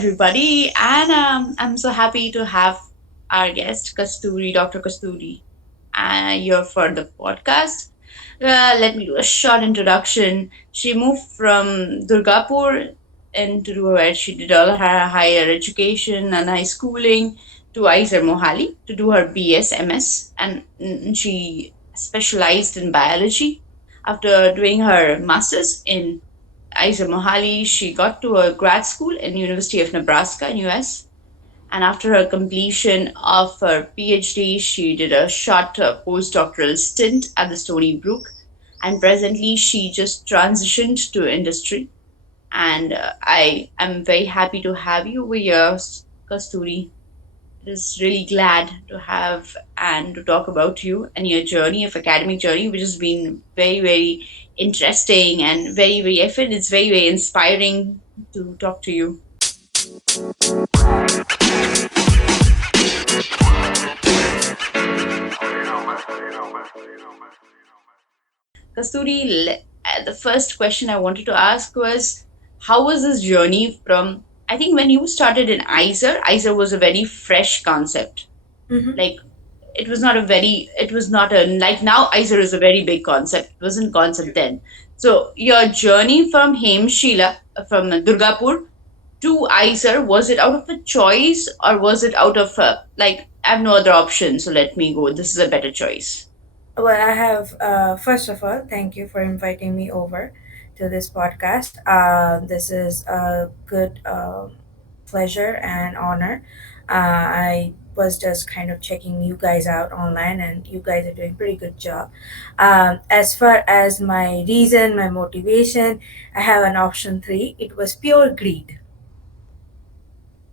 everybody, and I'm so happy to have our guest, Dr. Kasturi, here for the podcast. Let me do a short introduction. She moved from Durgapur into where she did all her higher education and high schooling to IISER Mohali to do her BS, MS, and she specialized in biology. After doing her master's in IISER Mohali, she got to a grad school in University of Nebraska in US. And after her completion of her PhD, she did a short postdoctoral stint at the Stony Brook. And presently, she just transitioned to industry. And I am very happy to have you over here, Kasturi. It is really glad to have and to talk about you and your journey of academic journey, which has been very, very interesting and very, very, I feel it's very, very inspiring to talk to you. Kasturi, the first question I wanted to ask was, how was this journey from? I think when you started in IISER was a very fresh concept. Mm-hmm. Like it was not a like now IISER is a very big concept. It wasn't concept then. So your journey from Hemshila, from Durgapur to IISER, was it out of a choice or was it out of like I have no other option, so let me go. This is a better choice. Well, I have, first of all, thank you for inviting me over to this podcast. This is a good pleasure and honor. I was just kind of checking you guys out online, and you guys are doing pretty good job. As far as my reason, my motivation, I have an option three. It was pure greed.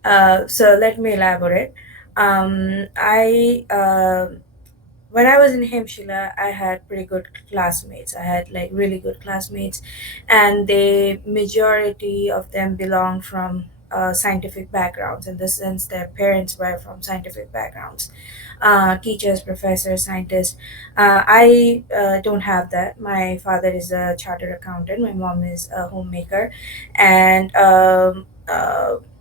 So let me elaborate. I when I was in Hemshila, I had pretty good classmates. I had like really good classmates, and the majority of them belonged from scientific backgrounds, in the sense their parents were from scientific backgrounds, teachers, professors, scientists. I don't have that. My father is a chartered accountant. My mom is a homemaker, and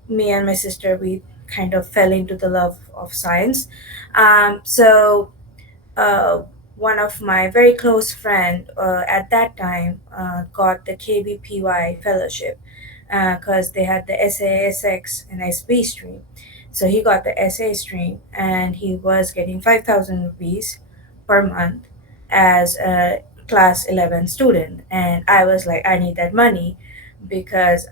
me and my sister, we kind of fell into the love of science. So uh, one of my very close friend at that time got the KBPY fellowship because they had the SA, SX, and SB stream. So he got the SA stream, and he was getting 5,000 rupees per month as a class 11 student. And I was like, I need that money because,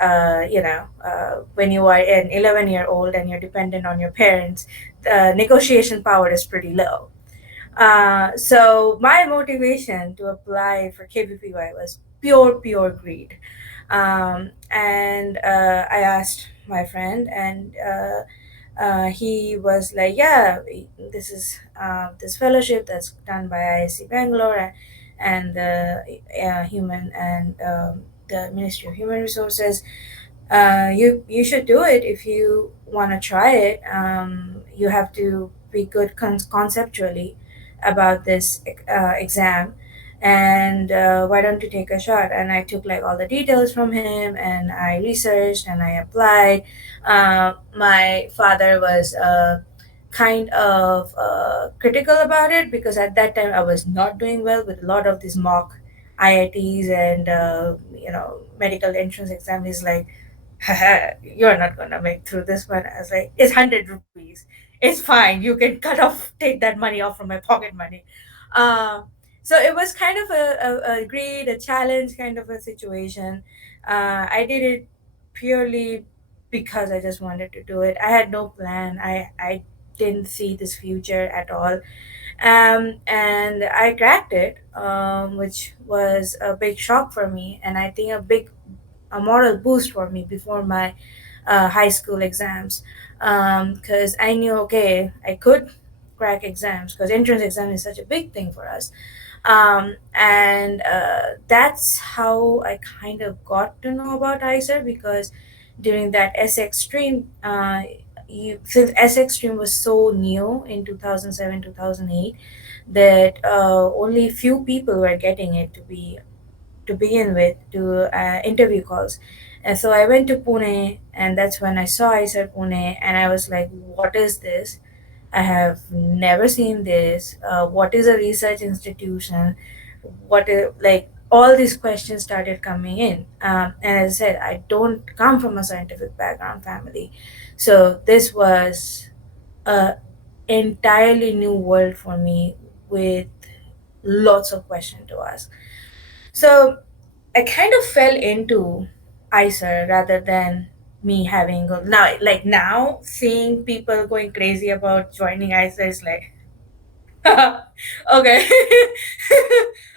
when you are an 11-year-old and you're dependent on your parents, the negotiation power is pretty low. So my motivation to apply for KBPY was pure greed. And I asked my friend, and he was like, "Yeah, this is this fellowship that's done by IISc Bangalore and the human and the Ministry of Human Resources. You should do it if you want to try it. You have to be good conceptually about this exam, and why don't you take a shot?" And I took like all the details from him, and I researched and I applied. My father was kind of critical about it because at that time I was not doing well with a lot of these mock IITs and medical entrance exam. Is like, you're not gonna make through this one. I was like, it's 100 rupees. It's fine. You can cut off, take that money off from my pocket money. Um, so it was kind of a greed, a challenge kind of a situation. I did it purely because I just wanted to do it. I had no plan. I didn't see this future at all. And I cracked it, which was a big shock for me, and I think a moral boost for me before my high school exams, because I knew, okay, I could crack exams because entrance exam is such a big thing for us. And that's how I kind of got to know about ISER, because during that SX stream, since SX stream was so new in 2007, 2008, that only few people were getting it, to be to begin with, to interview calls. And so I went to Pune, and that's when I saw IISER Pune, and I was like, what is this? I have never seen this. What is a research institution? What is, like, all these questions started coming in. And as I said, I don't come from a scientific background family. So this was a entirely new world for me with lots of questions to ask. So I kind of fell into ICER rather than me having now, like, now seeing people going crazy about joining ICER is like, okay.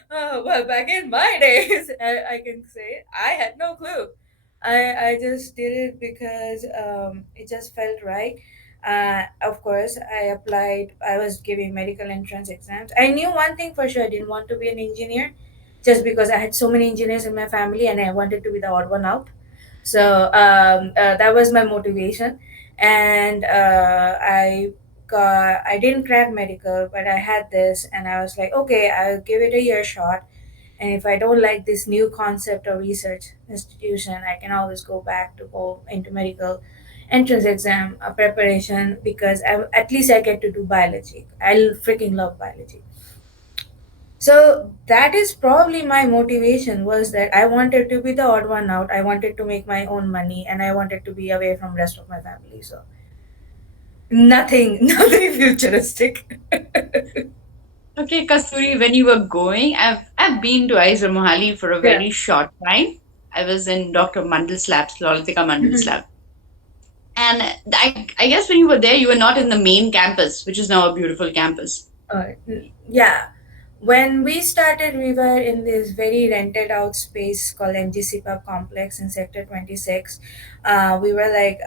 Well, back in my days, I can say I had no clue. I just did it because it just felt right. Of course, I applied. I was giving medical entrance exams. I knew one thing for sure: I didn't want to be an engineer, just because I had so many engineers in my family, and I wanted to be the odd one out. So that was my motivation, and I didn't crack medical, but I had this, and I was like, okay, I'll give it a year shot. And if I don't like this new concept or research institution, I can always go back to go into medical entrance exam preparation, because at least I get to do biology. I freaking love biology. So that is probably my motivation, was that I wanted to be the odd one out. I wanted to make my own money, and I wanted to be away from rest of my family. So nothing, nothing futuristic. Okay, Kasturi, when you were going, I've been to IISER Mohali for a Yeah. very short time. I was in Dr. Mandal's lab, Lolitika Mandal's Mhm. lab. And I guess when you were there, you were not in the main campus, which is now a beautiful campus. Yeah. When we started, we were in this very rented out space called NGC Pub Complex in Sector 26. We were like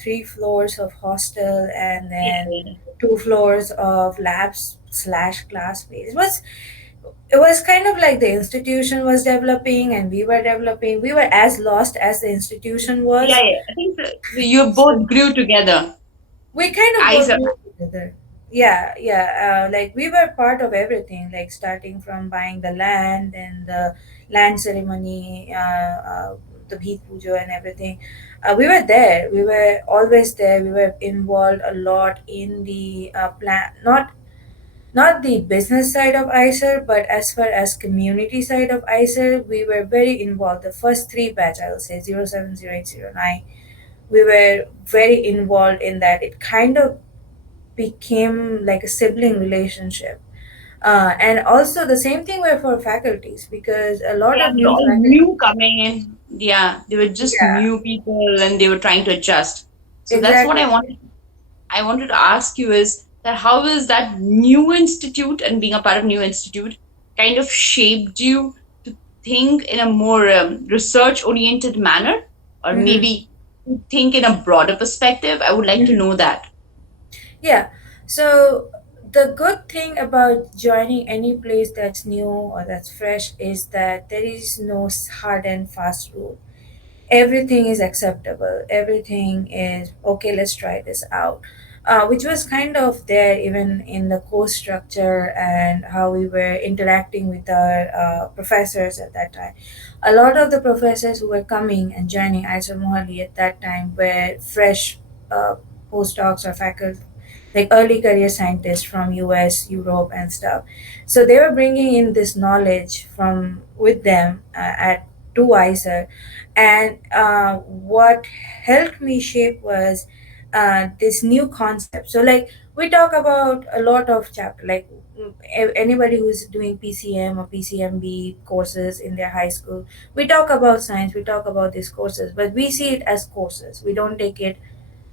3 floors of hostel, and then Yeah. 2 floors of labs slash class space. It was kind of like the institution was developing and we were developing. We were as lost as the institution Yeah, was. yeah. I think you both grew together. We kind of both IISER. grew together. Yeah, yeah. Like, we were part of everything, like starting from buying the land and the land ceremony, the Bheet Pujo and everything. We were there. We were always there. We were involved a lot in the plan, not the business side of ICER, but as far as community side of ICER, we were very involved. The first three batch, I would say, 07, 08, 09, we were very involved in that. It kind of became like a sibling relationship. And also the same thing were for faculties, because a lot Yeah, of they were new all faculty. new coming in. Yeah, they were just Yeah, new people and they were trying to adjust. So that's what exactly. I wanted to ask you is that how is that new institute and being a part of new institute kind of shaped you to think in a more research oriented manner, or Hmm. maybe to think in a broader perspective? I would like to know that. Yeah. So the good thing about joining any place that's new or that's fresh is that there is no hard and fast rule. Everything is acceptable. Everything is okay. Let's try this out. Which was kind of there even in the course structure and how we were interacting with our professors at that time. A lot of the professors who were coming and joining ISO Mohali at that time were fresh uh, postdocs or faculty, like early career scientists from US, Europe, and stuff. So they were bringing in this knowledge from with them at to ISER. And what helped me shape was this new concept. So, like, we talk about a lot of chapter, like, anybody who's doing PCM or PCMB courses in their high school, we talk about science, we talk about these courses, but we see it as courses. We don't take it,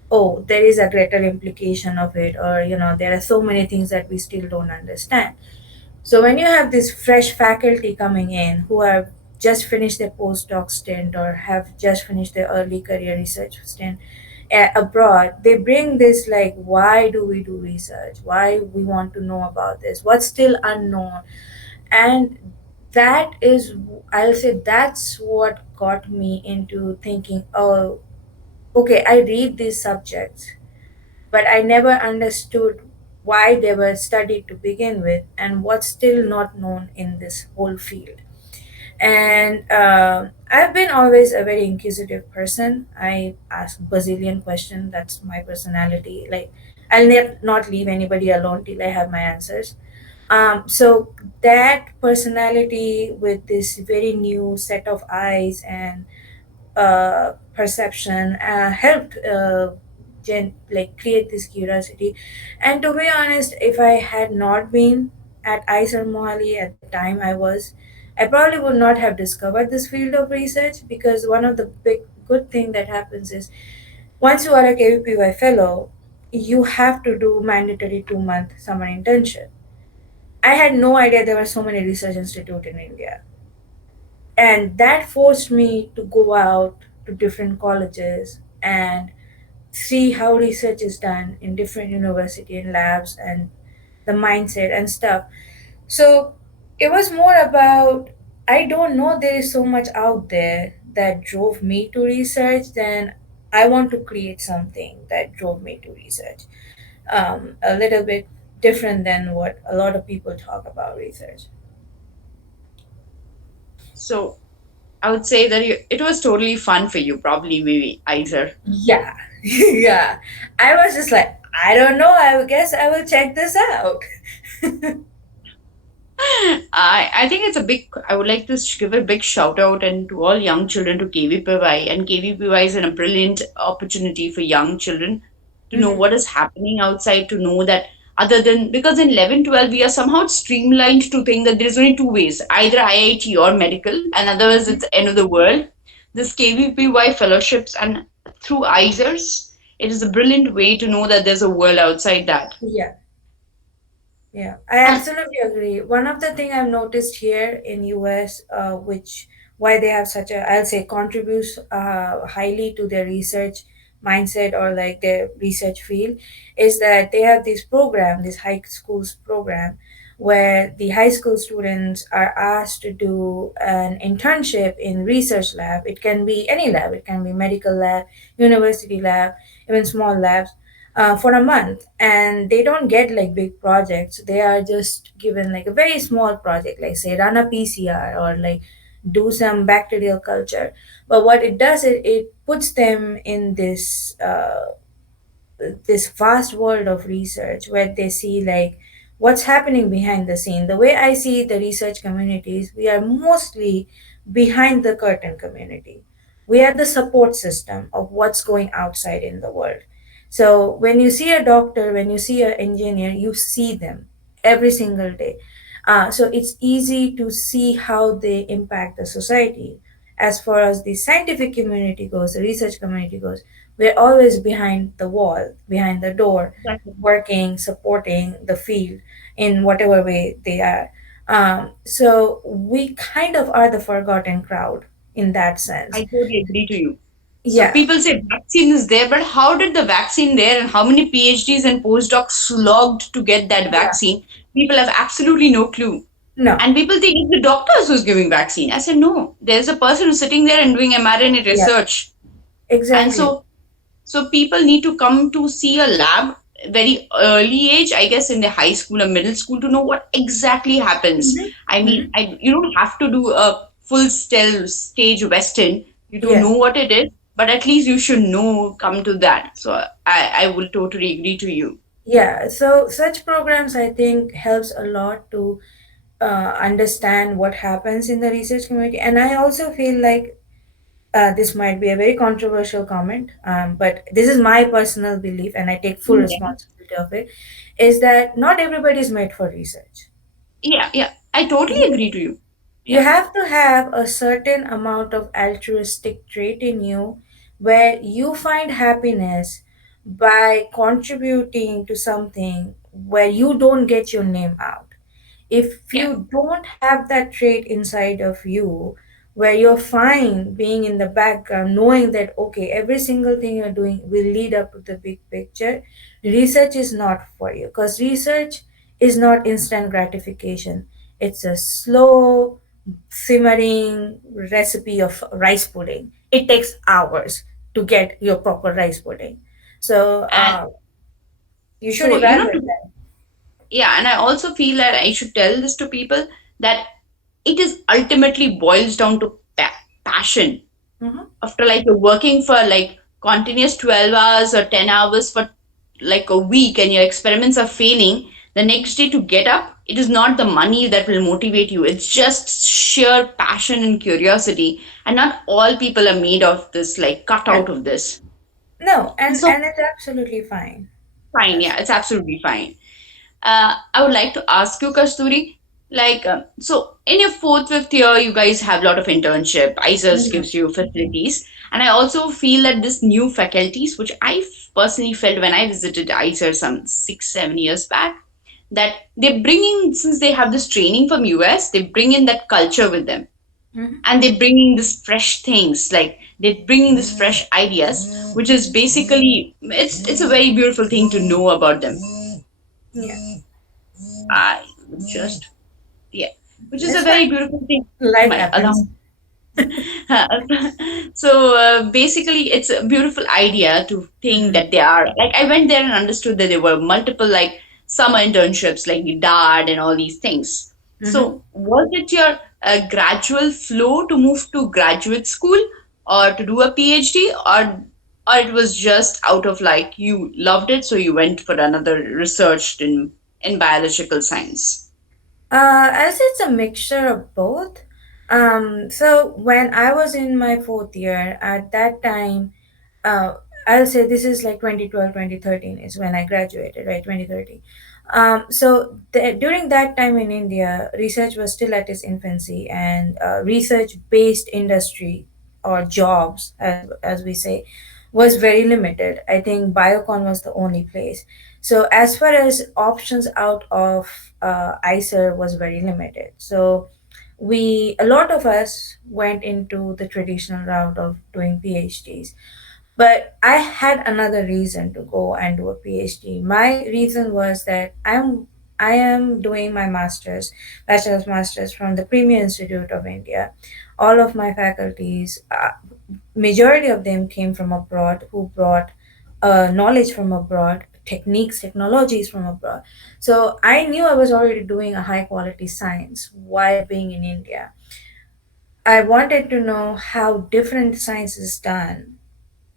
oh, there is a greater implication of it, or there are so many things that we still don't understand. So when you have this fresh faculty coming in who have just finished their postdoc stint or have just finished their early career research stint abroad, they bring this, like, why do we do research? Why we want to know about this? What's still unknown? And that is, I'll say, that's what got me into thinking, oh, okay, I read these subjects, but I never understood why they were studied to begin with and what's still not known in this whole field. And I've been always a very inquisitive person. I ask bazillion questions. That's my personality. Like, I'll not leave anybody alone till I have my answers. So that personality with this very new set of eyes and perception helped like create this curiosity. And to be honest, if I had not been at IISER Mohali at the time I was, I probably would not have discovered this field of research, because one of the big good thing that happens is once you are a KVPY fellow, you have to do mandatory 2 month summer internship. I had no idea there were so many research institutes in India, and that forced me to go out to different colleges and see how research is done in different university and labs and the mindset and stuff. So it was more about, I don't know, there is so much out there that drove me to research, then I want to create something that drove me to research. A little bit different than what a lot of people talk about research. So I would say that it was totally fun for you, probably, maybe, Iser. Yeah, yeah. I was just like, I don't know. I guess I will check this out. I think it's a big. I would like to give a big shout out and to all young children to KVPY, and KVPY is a brilliant opportunity for young children to know Mhm. what is happening outside. To know that other than, because in 11, 12 we are somehow streamlined to think that there's only two ways, either IIT or medical, and otherwise it's the end of the world. This KVPY fellowships and through ISERs, it is a brilliant way to know that there's a world outside that. Yeah. Yeah, I And absolutely agree. One of the thing I've noticed here in US, which why they have such a, I'll say, contributes highly to their research mindset or like their research field, is that they have this program, this high schools program, where the high school students are asked to do an internship in research lab. It can be any lab. It can be medical lab, university lab, even small labs, for a month, and they don't get like big projects. They are just given like a very small project, like say run a PCR or like do some bacterial culture. But what it does, it puts them in this vast world of research where they see like what's happening behind the scene. The way I see the research communities, we are mostly behind the curtain community. We are the support system of what's going outside in the world. So when you see a doctor, when you see an engineer, you see them every single day. So it's easy to see how they impact the society. As far as the scientific community goes, the research community goes, we're always behind the wall, behind the door, working, supporting the field in whatever way they are. So we kind of are the forgotten crowd in that sense. I totally agree to you. So Yeah, people say vaccine is there, but how did the vaccine there and how many PhDs and postdocs slogged to get that yeah, vaccine? People have absolutely no clue. no, And people think it's the doctors who's giving vaccine. I said, no, there's a person who's sitting there and doing mRNA yeah, research. And exactly. so people need to come to see a lab very early age, I guess in the high school or middle school, to know what exactly happens. Hmm. I mean, Hmm. you don't have to do a full stage Western. You don't know Yes. what it is, but at least you should know, come to that. So I will totally agree to you. Yeah, so such programs I think helps a lot to understand what happens in the research community. And I also feel like this might be a very controversial comment, but this is my personal belief, and I take full Yeah, responsibility of it. Is that not everybody is made for research? yeah, yeah. I totally You agree to you. you Yeah, have to have a certain amount of altruistic trait in you, where you find happiness by contributing to something where you don't get your name out. If yeah, you don't have that trait inside of you, where you're fine being in the background knowing that okay, every single thing you're doing will lead up to the big picture, research is not for you, because research is not instant gratification. It's a slow simmering recipe of rice pudding. It takes hours to get your proper rice pudding. So and you should so evaluate that. yeah, and I also feel that I should tell this to people that it is ultimately boils down to passion. Mm-hmm. After like you're working for like continuous 12 hours or 10 hours for like a week and your experiments are failing, the next day to get up, it is not the money that will motivate you. It's just sheer passion and curiosity. And not all people are made of this, like cut Yeah. out of this. No, and So it's absolutely fine. fine, That's yeah, it's absolutely fine. I would like to ask you, Kasturi, like, so in your fourth, fifth year, you guys have a lot of internship. ISERS Mhm. gives you facilities. And I also feel that this new faculties, which personally felt when I visited ISER some 6, 7 years back, that they bring in, since they have this training from US, they bring in that culture with them. Mhm. And they bring in this fresh things, like they bring in this fresh ideas, which is basically, it's a very beautiful thing to know about them. Yeah. I just Yeah, which is a It's very fine. beautiful thing. Life My happens. alarm. So basically, it's a beautiful idea to think Mhm. that they are like I went there and understood that there were multiple like summer internships, like the DART and all these things. Mhm. So was it your gradual flow to move to graduate school or to do a PhD, or it was just out of like you loved it, so you went for another research in biological science? As it's a mixture of both. So when I was in my fourth year, at that time, uh, I'll say this is like 2012, 2013 is when I graduated, right? 2013. During that time in India, research was still at its infancy, and research-based industry or jobs, as we say, was very limited. I think biocon was the only place. So as far as options out of ICER was very limited. So a lot of us went into the traditional route of doing PhDs. But I had another reason to go and do a PhD. My reason was that I am doing my bachelor's masters from the Premier Institute of India. All of my faculties, majority of them came from abroad, who brought knowledge from abroad, techniques, technologies from abroad. So I knew I was already doing a high quality science while being in India. I wanted to know how different science is done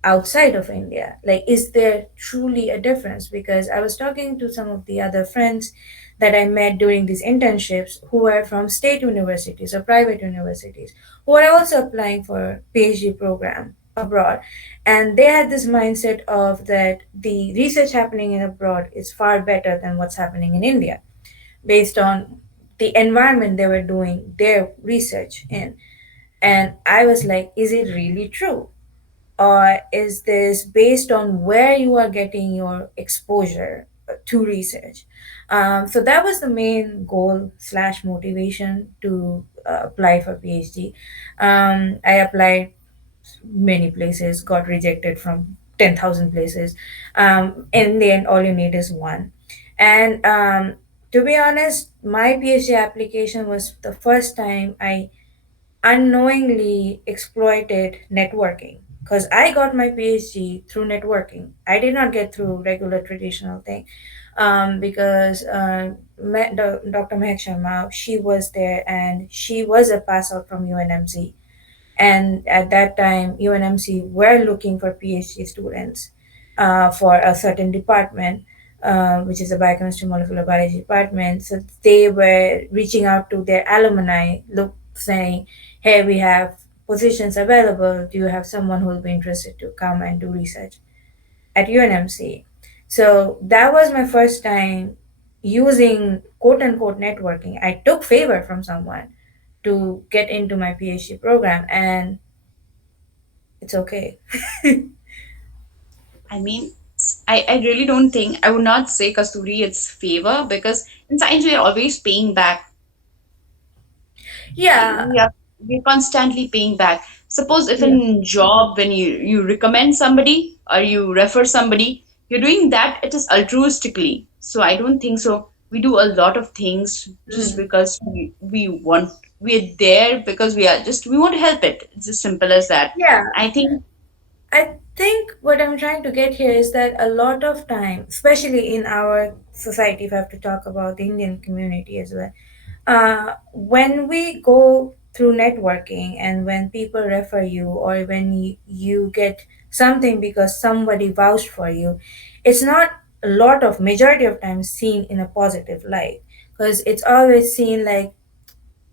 outside of India. Like, is there truly a difference? Because I was talking to some of the other friends that I met during these internships who were from state universities or private universities who are also applying for PhD program abroad. And they had this mindset of that the research happening in abroad is far better than what's happening in India based on the environment they were doing their research in. And I was like, is it really true? Or is this based on where you are getting your exposure to research? So that was the main goal slash motivation to apply for PhD. I applied many places, got rejected from 10,000 places. In the end, all you need is one. And to be honest, my PhD application was the first time I unknowingly exploited networking because I got my PhD through networking. I did not get through regular traditional thing because Dr. Mehak Sharma, she was there and she was a pass out from UNMC, and at that time UNMC were looking for PhD students for a certain department, which is a biochemistry molecular biology department. So they were reaching out to their alumni, saying, hey, we have positions available, do you have someone who will be interested to come and do research at UNMC? So that was my first time using quote unquote networking. I took favor from someone to get into my PhD program, and it's okay. I mean, I really don't think, I would not say Kasturi it's favor, because in science we are always paying back. Yeah. We're constantly paying back. Suppose if Yeah. in job when you recommend somebody or you refer somebody, you're doing that, it is altruistically. So I don't think so. We do a lot of things just Mm. because we're there because we want to help it. It's as simple as that. Yeah. I think I think what I'm trying to get here is that a lot of time, especially in our society, if I have to talk about the Indian community as well, when we go through networking and when people refer you or when you get something because somebody vouched for you, it's not a lot of majority of times seen in a positive light, because it's always seen like,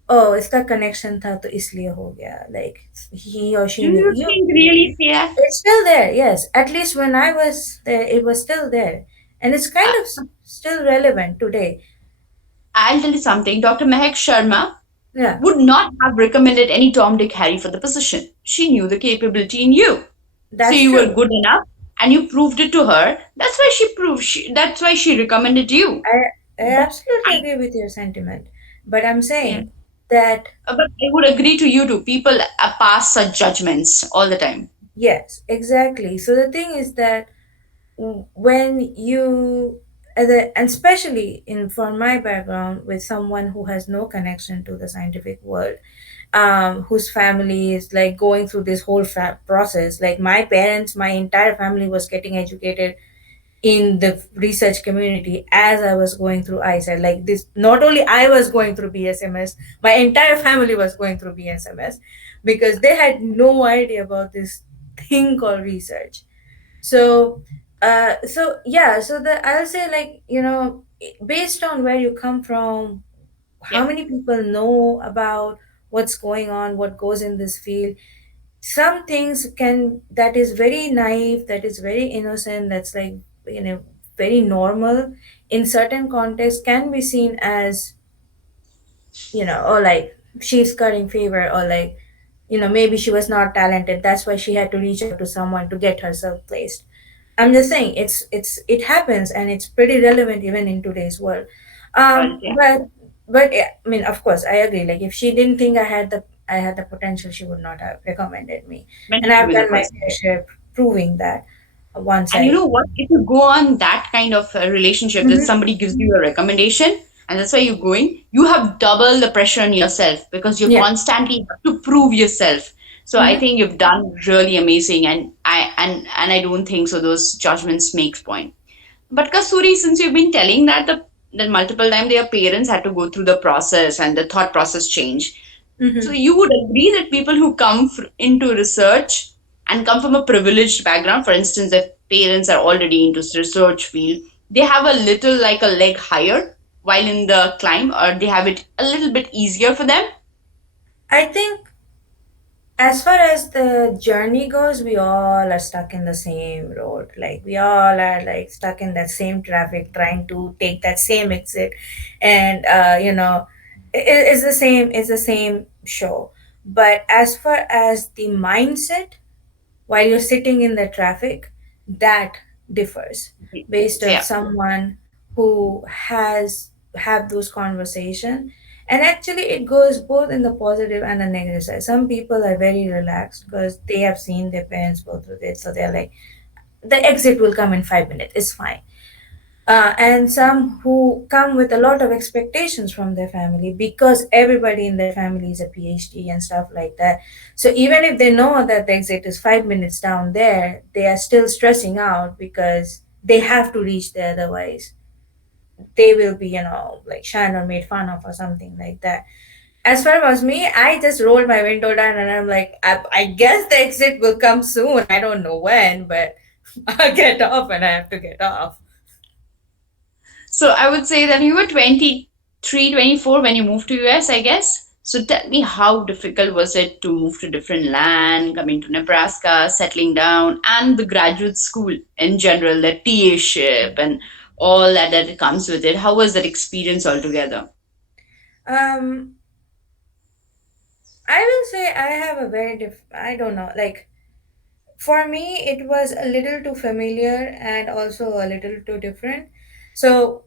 oh, इसका connection था तो इसलिए हो गया, like he or Do she knew you you. think really say that? It's still there, yes, at least when I was there it was still there, and it's kind of still relevant today. I'll tell you something. Dr. Mehak Sharma Yeah, would not have recommended any Tom, Dick, Harry for the position. She knew the capability in you. So that's you were true. good enough and you proved it to her. That's why that's why she recommended you. I But absolutely I, agree with your sentiment, but I'm yeah. saying that But I would agree to you too. People pass such judgments all the time. yes, exactly. So the thing is that when you, and especially in for my background with someone who has no connection to the scientific world, whose family is like going through this whole process. Like my parents, my entire family was getting educated in the research community as I was going through IISER. Like this, not only I was going through BSMS, my entire family was going through BSMS because they had no idea about this thing called research. So, so yeah, so the I'll say like based on where you come from, how Yep. many people know about what's going on, what goes in this field, some things can that is very naive, that is very innocent, that's like very normal in certain contexts can be seen as or like she's cutting favor, or like maybe she was not talented, that's why she had to reach out to someone to get herself placed. I'm just saying it happens, and it's pretty relevant even in today's world. Yeah. But yeah, I mean, of course, I agree. Like if she didn't think I had the potential, she would not have recommended me. And Mention you I've in the done my first fair place. share proving that once And you I. know what? If you go on that kind of a relationship that Mhm. somebody gives you a recommendation and that's why you're going, you have double the pressure on yourself because you Yeah. constantly have to prove yourself. So I Hmm. think you've done really amazing and I don't think so those judgments makes point. But Kasturi, since you've been telling that that multiple times their parents had to go through the process and the thought process change, so Hmm. you would agree that people who come into research and come from a privileged background, for instance, if parents are already into research field, they have a little like a leg higher while in the climb, or they have it a little bit easier for them. I think as far as the journey goes, we all are stuck in the same road. Like we all are like stuck in that same traffic, trying to take that same exit, and it's the same. It's the same show. But as far as the mindset, while you're sitting in the traffic, that differs based So of yeah. someone who has have those conversation. And actually it goes both in the positive and the negative side. Some people are very relaxed because they have seen their parents go through this, so they're like, the exit will come in 5 minutes, it's fine. And some who come with a lot of expectations from their family because everybody in their family is a PhD and stuff like that. So even if they know that the exit is 5 minutes down there, they are still stressing out because they have to reach there, otherwise they will be, like shunned or made fun of or something like that. As far as me, I just rolled my window down and I'm like, I guess the exit will come soon. I don't know when, but I'll get off and I have to get off. So I would say that you were 23, 24 when you moved to US, I guess. So tell me how difficult was it to move to different land, coming to Nebraska, settling down, and the graduate school in general, the TA-ship and all that it comes with it. How was that experience altogether? Um, I will say I have a very I don't know, like for me it was a little too familiar and also a little too different. So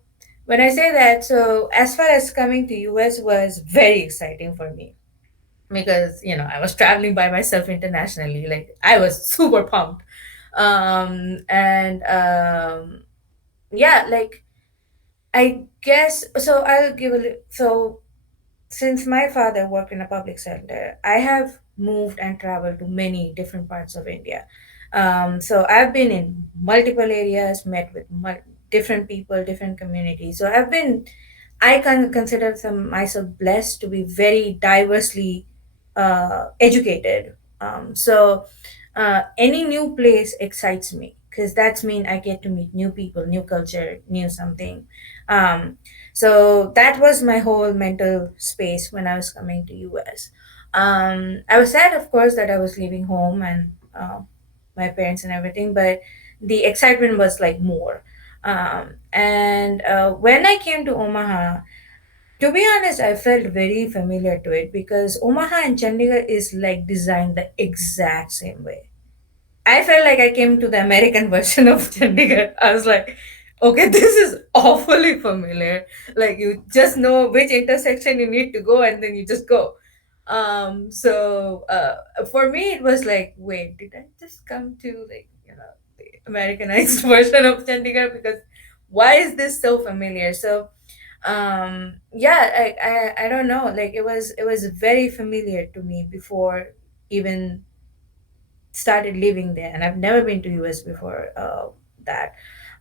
when I say that, so as far as coming to US was very exciting for me because I was traveling by myself internationally. Like I was super pumped. And yeah, like I guess so I'll give so since my father worked in a public sector, I have moved and traveled to many different parts of India. So I've been in multiple areas, met with different people, different communities. So I've been I can consider myself blessed to be very diversely educated. Any new place excites me because that's mean I get to meet new people, new culture, new something. Um, so that was my whole mental space when I was coming to US. I was sad, of course, that I was leaving home and my parents and everything, but the excitement was like more. And when I came to Omaha, to be honest, I felt very familiar to it because Omaha and Chandigarh is like designed the exact same way. I felt like I came to the American version of Chandigarh. I was like, okay, this is awfully familiar. Like you just know which intersection you need to go and then you just go. For me it was like, wait, did I just come to like, the Americanized version of Chandigarh? Because why is this so familiar? So yeah, I don't know. Like it was very familiar to me before even started living there, and I've never been to US before that.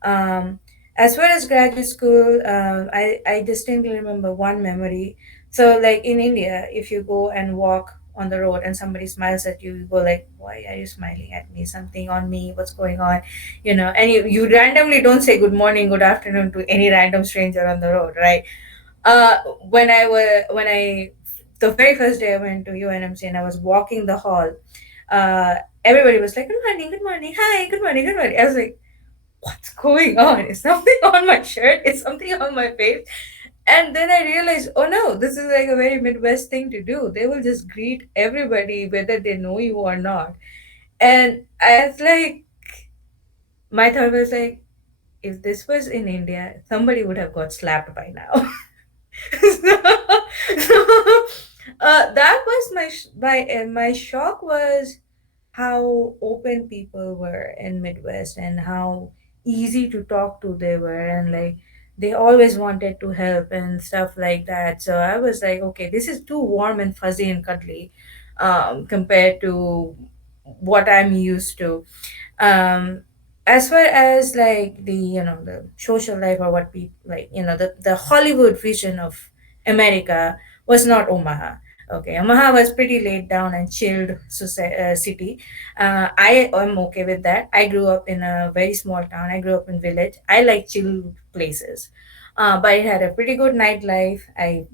Um, as far as graduate school, I distinctly remember one memory. So like in India, if you go and walk on the road and somebody smiles at you, you go like, why are you smiling at me? Something on me? What's going on? And you randomly don't say good morning, good afternoon to any random stranger on the road, right? When I the very first day I went to UNMC and I was walking the hall, uh, everybody was like, good morning, hi, good morning, good morning. I was like, what's going on? Is something on my shirt? Is something on my face? And then I realized, oh no, this is like a very Midwest thing to do. They will just greet everybody whether they know you or not. And I was like, my thought was like, if this was in India, somebody would have got slapped by now. That was my shock was how open people were in Midwest and how easy to talk to they were, and like they always wanted to help and stuff like that. So I was like, okay, this is too warm and fuzzy and cuddly compared to what I'm used to. um as far as like the social life, or what people like, the Hollywood vision of America was not Omaha. Okay, Omaha was pretty laid down and chilled city. I am okay with that. I grew up in a very small town. I grew up in village. I like chill places, but it had a pretty good nightlife. I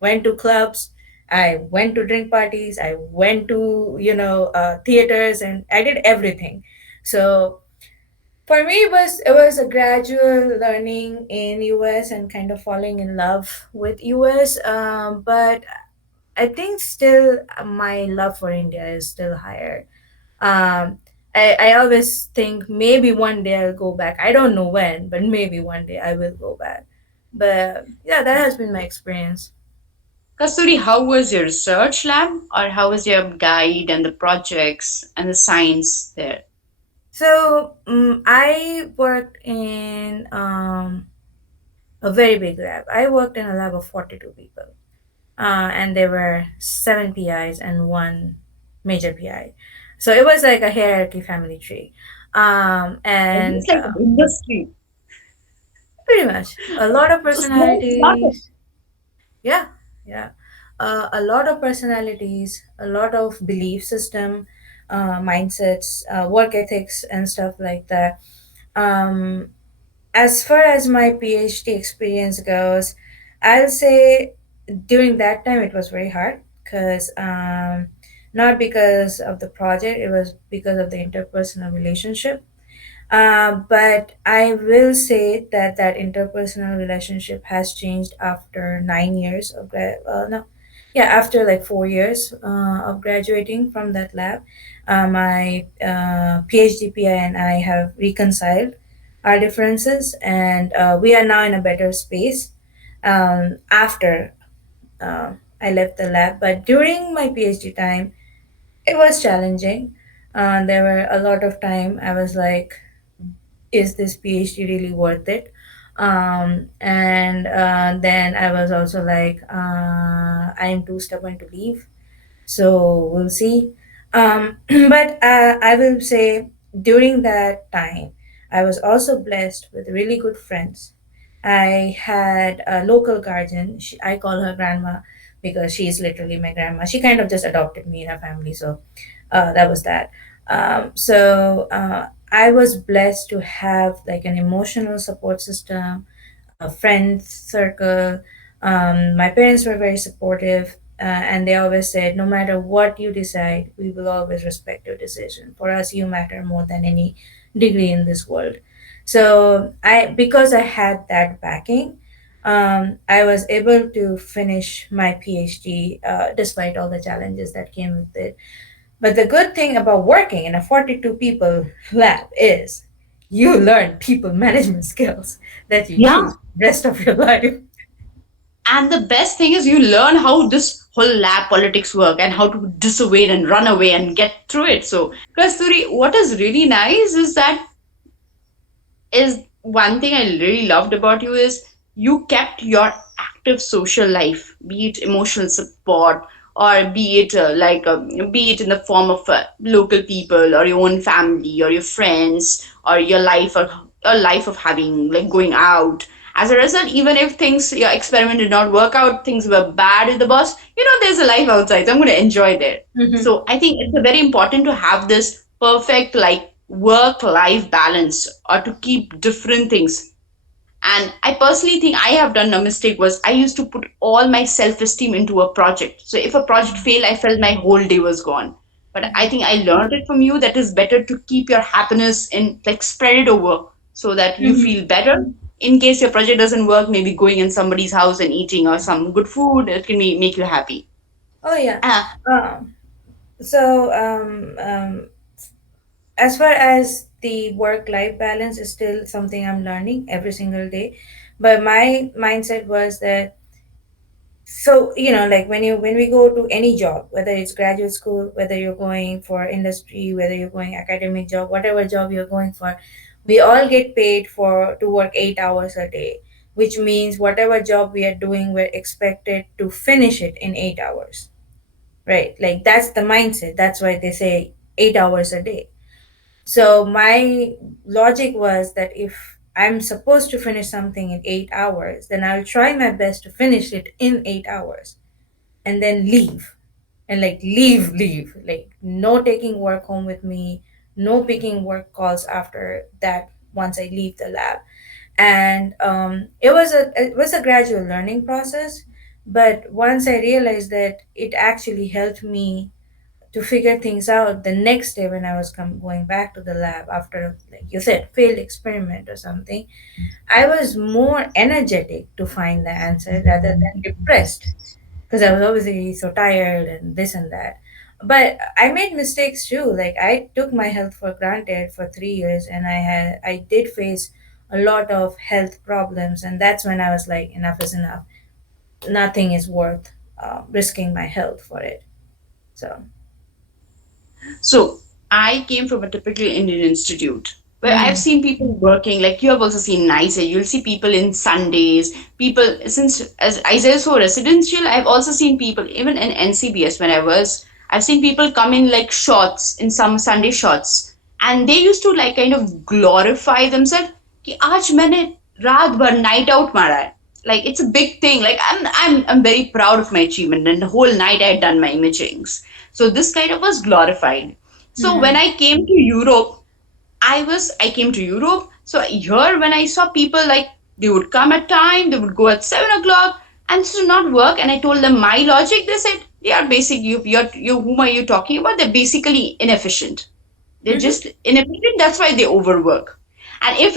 went to clubs. I went to drink parties. I went to theaters, and I did everything. So for me, it was a gradual learning in US and kind of falling in love with US. But I think still my love for India is still higher. Um, I always think maybe one day I'll go back. I don't know when, but maybe one day I will go back. But yeah, that has been my experience. Kasturi, how was your research lab, or how was your guide and the projects and the science there? So I worked in a very big lab. I worked in a lab of 42 people, and there were seven PIs and one major PI. So it was like a hierarchy family tree. And Almost like an industry. pretty much a lot of So small startup. personalities. Yeah, yeah. A lot of personalities, a lot of belief system, mindsets, work ethics, and stuff like that. Um, as far as my PhD experience goes, I'll say during that time it was very hard because not because of the project, it was because of the interpersonal relationship. But I will say that that interpersonal relationship has changed after 9 years of no, yeah, after like 4 years of graduating from that lab. My PhD PI and I have reconciled our differences, and we are now in a better space after I left the lab. But during my PhD time, it was challenging. There were a lot of time I was like, is this PhD really worth it? And then I was also like, I am too stubborn to leave. So we'll see. But I will say during that time, I was also blessed with really good friends. I had a local guardian. I call her grandma because she's literally my grandma. She kind of just adopted me in her family, so that was that. I was blessed to have like an emotional support system, a friend circle. My parents were very supportive, and they always said, no matter what you decide, we will always respect your decision. For us, you matter more than any degree in this world. So because I had that backing, I was able to finish my PhD despite all the challenges that came with it. But the good thing about working in a 42 people lab is you learn people management skills that you Yeah. use rest of your life. And the best thing is you learn how this whole lab politics work and how to dissuade and run away and get through it. So, Kasturi, what is really nice is one thing I really loved about you is you kept your active social life, be it emotional support or be it in the form of local people or your own family or your friends or your life of having like going out. As a result, even if things your experiment did not work out, things were bad with the boss, there's a life outside. So I'm going to enjoy there. Mhm. So I think it's very important to have this perfect like work life balance or to keep different things. And I personally think I have done a mistake was I used to put all my self esteem into a project. So if a project failed, I felt my whole day was gone. But I think I learned it from you that is better to keep your happiness in like spread it over so that you Mhm. feel better. In case your project doesn't work, maybe going in somebody's house and eating or some good food, it can make you happy. Oh yeah. Ah, Um, so as far as the work-life balance is still something I'm learning every single day, but my mindset was that, so like when we go to any job, whether it's graduate school, whether you're going for industry, whether you're going academic job, whatever job you're going for, we all get paid for to work 8 hours a day, which means whatever job we are doing, we're expected to finish it in 8 hours, right? Like that's the mindset. That's why they say 8 hours a day. So my logic was that if I'm supposed to finish something in 8 hours, then I'll try my best to finish it in 8 hours and then leave. And like leave. Like no taking work home with me, no picking work calls after that once I leave the lab. And it was a gradual learning process. But once I realized that it actually helped me to figure things out the next day when I was going back to the lab after, like you said, failed experiment or something, I was more energetic to find the answer rather than depressed because I was obviously so tired and this and that. But I made mistakes too. Like I took my health for granted for 3 years, and I did face a lot of health problems, and that's when I was like, enough is enough. Nothing is worth risking my health for it. So. so I came from a typical Indian institute where I've Mm-hmm. seen people working, like you have also seen nicer. You'll see people in Sundays, people since as IISER is so residential, I've also seen people even in NCBS when I've seen people come in like shorts in some Sunday shorts. And they used to like kind of glorify themselves. कि आज मैंने रात भर night out मारा है. Like it's a big thing. Like I'm very proud of my achievement and the whole night I had done my imagings. So this kind of was glorified. So when Mm-hmm. I came to Europe, I came to Europe. So here when I saw people like they would come at time, they would go at 7 o'clock, and this would not work. And I told them my logic. They said they are basic. You whom are you talking about? They're basically inefficient. They're Mm-hmm. just inefficient. That's why they overwork. And if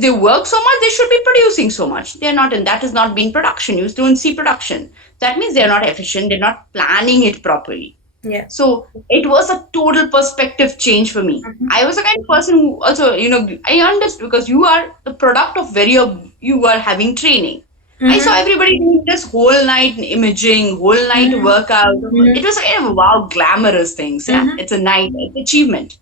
they work so much, they should be producing so much. They're not, and that is not being production. You don't see production. That means they're not efficient. They're not planning it properly. Yeah. So it was a total perspective change for me. Mm-hmm. I was the kind of person who also, I understood because you are the product of where you are having training. I saw Mm-hmm. everybody doing this whole night imaging, whole night Mm-hmm. workout. It Mm-hmm. was kind of wow, glamorous things. Yeah, Mm-hmm. it's a night achievement.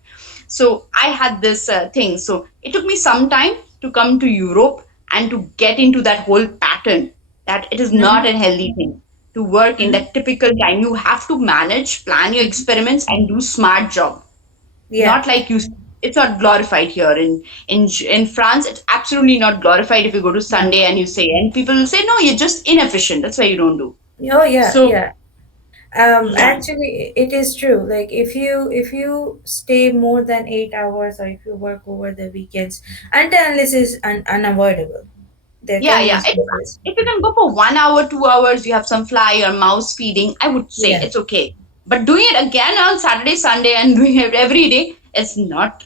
So I had this thing. So it took me some time to come to Europe and to get into that whole pattern that it is not Mm-hmm. a healthy thing to work in Mm-hmm. that typical time. You have to manage, plan your Mm-hmm. experiments, and do smart job. Yeah. Not like you. it's not glorified here in France. It's absolutely not glorified if you go to No. Sunday and you say, and people will say, no, you're just inefficient. That's why you don't do. Oh yeah, So yeah. yeah, Actually, it is true. Like if you stay more than 8 hours, or if you work over the weekends, until unless it's unavoidable, there yeah, can be yeah. instances. If you can go for 1 hour, 2 hours, you have some fly or mouse feeding, I would say Yeah. it's okay. But doing it again on Saturday, Sunday, and doing it every day, it's not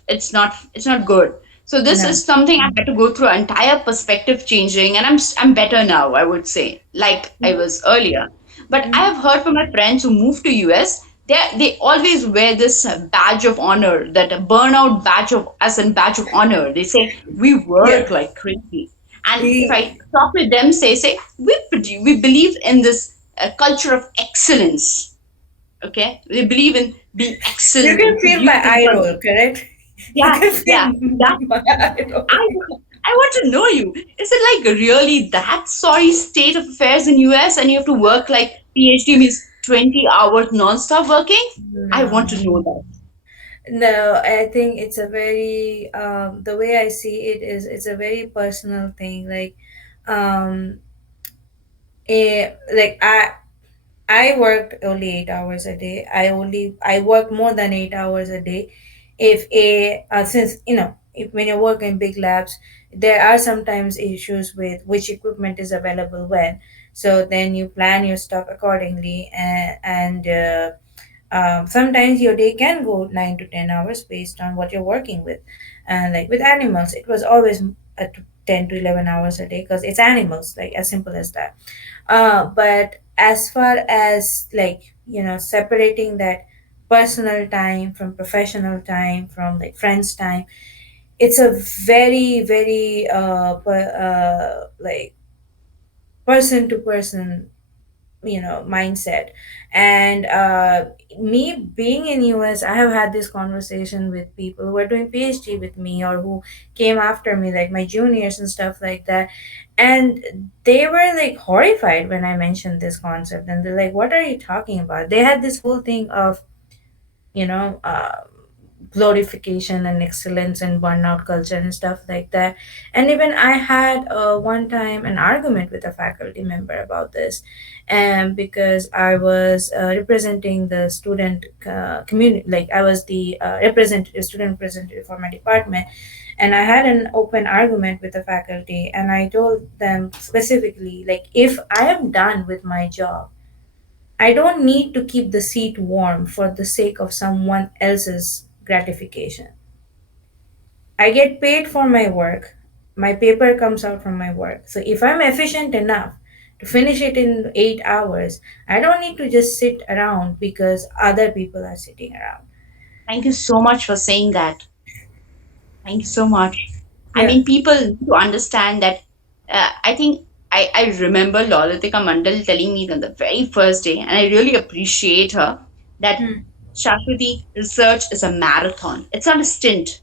good. So this No. is something I had to go through entire perspective changing, and I'm better now, I would say, like I Mm-hmm. was earlier. But I Mm-hmm. have heard from my friends who moved to US, they always wear this badge of honor, that a burnout badge of as a badge of honor. They say we Yeah. work like crazy. And if I Y- talk with them, say we believe in this culture of excellence. Okay, we believe in being You excellent can and feel my producing eye roll, something. correct? You Yeah, can yeah, feel that my eye roll. I I want to know you. Is it like really that sorry state of affairs in US, and you have to work like PhD means 20 hours non-stop working? I want to No. know that. No, I think it's a very the way I see it is it's a very personal thing. Um like I worked only 8 hours a day. I work more than 8 hours a day. If a since if when you work in big labs, there are sometimes issues with which equipment is available when. So then you plan your stuff accordingly, and sometimes your day can go 9 to 10 hours based on what you're working with. And like with animals, it was always at 10 to 11 hours a day because it's animals, like as simple as that. But as far as like separating that personal time from professional time from like friends time, it's a very very like person to person mindset. And me being in US, I have had this conversation with people who are doing PhD with me or who came after me, like my juniors and stuff like that. And they were like horrified when I mentioned this concept, and they're like, what are you talking about? They had this whole thing of you know uh, glorification and excellence and burnout culture and stuff like that. And even I had one time an argument with a faculty member about this, and because I was representing the student community, like I was the representative student representative for my department. And I had an open argument with the faculty, and I told them specifically, like, if I am done with my job, I don't need to keep the seat warm for the sake of someone else's gratification. I get paid for my work. My paper comes out from my work. So if I'm efficient enough to finish it in 8 hours, I don't need to just sit around because other people are sitting around. Thank you so much for saying that. Thank you so much. I Yeah. mean, people need to understand that. I think I remember Lalatika Mandal telling me on the very first day, and I really appreciate her, that Hmm. Shashwati, research is a marathon. It's not a stint.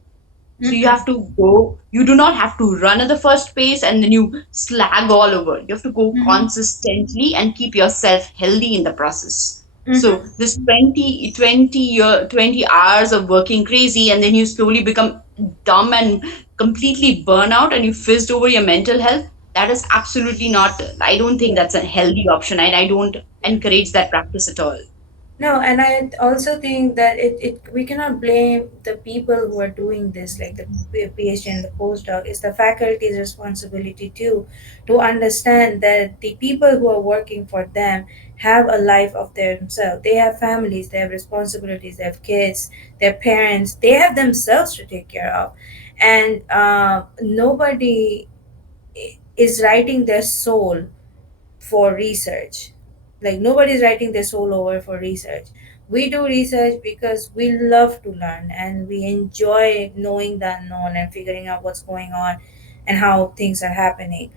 So you have Mm-hmm. to go, you do not have to run at the first pace and then you slag all over. You have to go Mm-hmm. consistently and keep yourself healthy in the process. So Mm-hmm. this 20 hours of working crazy, and then you slowly become dumb and completely burn out and you fizzed over your mental health. That is absolutely not, I don't think Yeah. that's a healthy option, and I don't encourage that practice at all. No, and I also think that we cannot blame the people who are doing this, like the PhD and the postdoc. It's the faculty's responsibility too, to understand that the people who are working for them have a life of themselves. They have families, they have responsibilities, they have kids, their parents, they have themselves to take care of. And nobody is writing their soul for research. Like nobody's writing their soul over for research. We do research because we love to learn and we enjoy knowing the unknown and figuring out what's going on and how things are happening.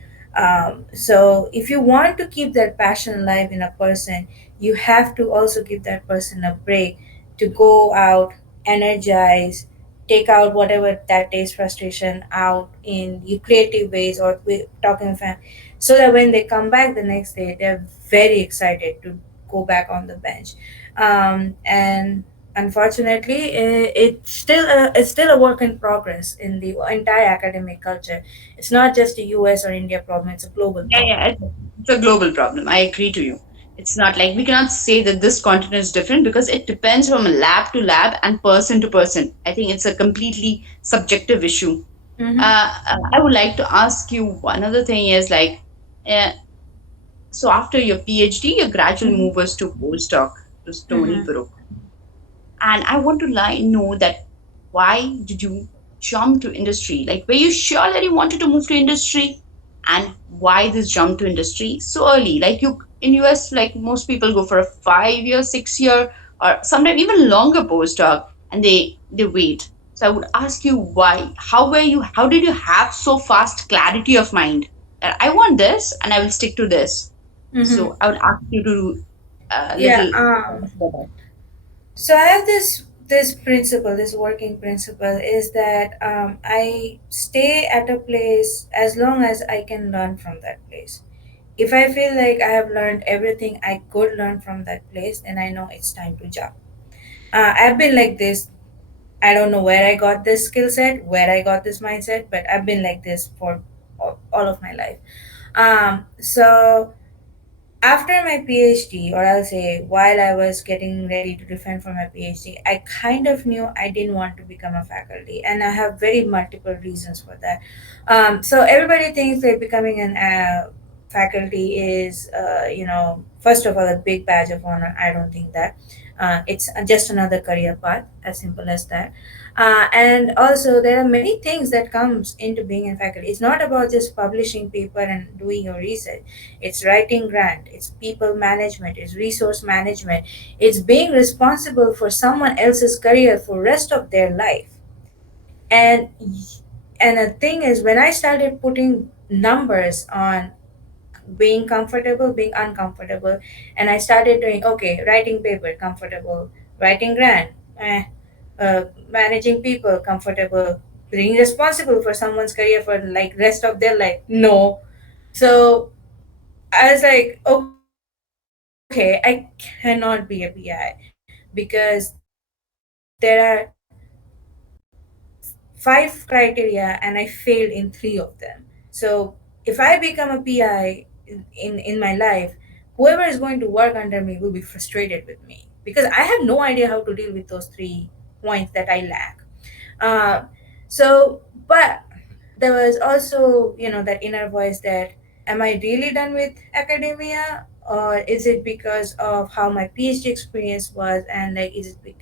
So if you want to keep that passion alive in a person, you have to also give that person a break to go out, energize, take out whatever that day's frustration out in creative ways or with talking with family, so that when they come back the next day, they're very excited to go back on the bench. And unfortunately, it's still a work in progress in the entire academic culture. It's not just a US or India problem, it's a global Yeah, problem. yeah, it's a global problem. I agree to you. It's not like we cannot say that this continent is different because it depends from lab to lab and person to person. I think it's a completely subjective issue. Mm-hmm. I would like to ask you one other thing is like, uh, so after your PhD, your gradual Mm-hmm. move was to postdoc to Stony Mm-hmm. Brook. And I want to know that why did you jump to industry? Like, were you sure that you wanted to move to industry? And why this jump to industry so early? Like you in US, like most people go for a 5 year, 6 year, or sometimes even longer postdoc, and they wait. So I would ask you why? How did you have so fast clarity of mind that I want this and I will stick to this? Mm-hmm. So I would ask you to do a Yeah. little about that. So I have this principle, this working principle is that I stay at a place as long as I can learn from that place. If I feel like I have learned everything I could learn from that place, then I know it's time to jump. I've been like this. I don't know where I got this skill set, where I got this mindset, but I've been like this for all of my life. So after my PhD, or I'll say while I was getting ready to defend for my PhD, I kind of knew I didn't want to become a faculty, and I have very multiple reasons for that. So everybody thinks that becoming an faculty is, first of all, a big badge of honor. I don't think that. It's just another career path, as simple as that. And also, there are many things that comes into being a faculty. It's not about just publishing paper and doing your research. It's writing grant, it's people management, it's resource management, it's being responsible for someone else's career for rest of their life. And and the thing is, when I started putting numbers on being comfortable, being uncomfortable, and I started doing, okay, writing paper comfortable, writing grant, managing people comfortable, being responsible for someone's career for like rest of their life, no. So I was like, okay, I cannot be a PI because there are 5 criteria and I failed in 3 of them. So if I become a PI in my life, whoever is going to work under me will be frustrated with me because I have no idea how to deal with those 3 points that I lack. Uh, so, but there was also, that inner voice that, am I really done with academia? Or is it because of how my PhD experience was? And like, is it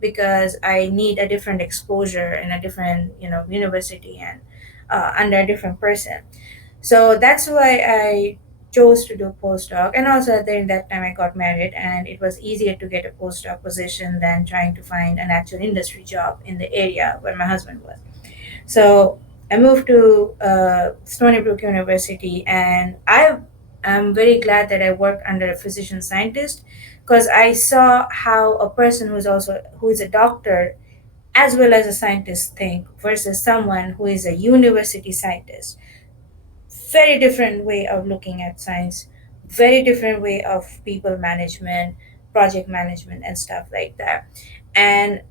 because I need a different exposure in a different, university and under a different person? So that's why I chose to do postdoc. And also during that time I got married, and it was easier to get a postdoc position than trying to find an actual industry job in the area where my husband was. So I moved to Stony Brook University, and I am very glad that I worked under a physician scientist because I saw how a person who is a doctor as well as a scientist think versus someone who is a university scientist. Very different way of looking at science, very different way of people management, project management, and stuff like that. And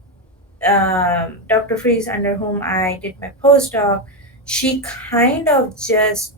Dr. Freeze, under whom I did my postdoc, she kind of just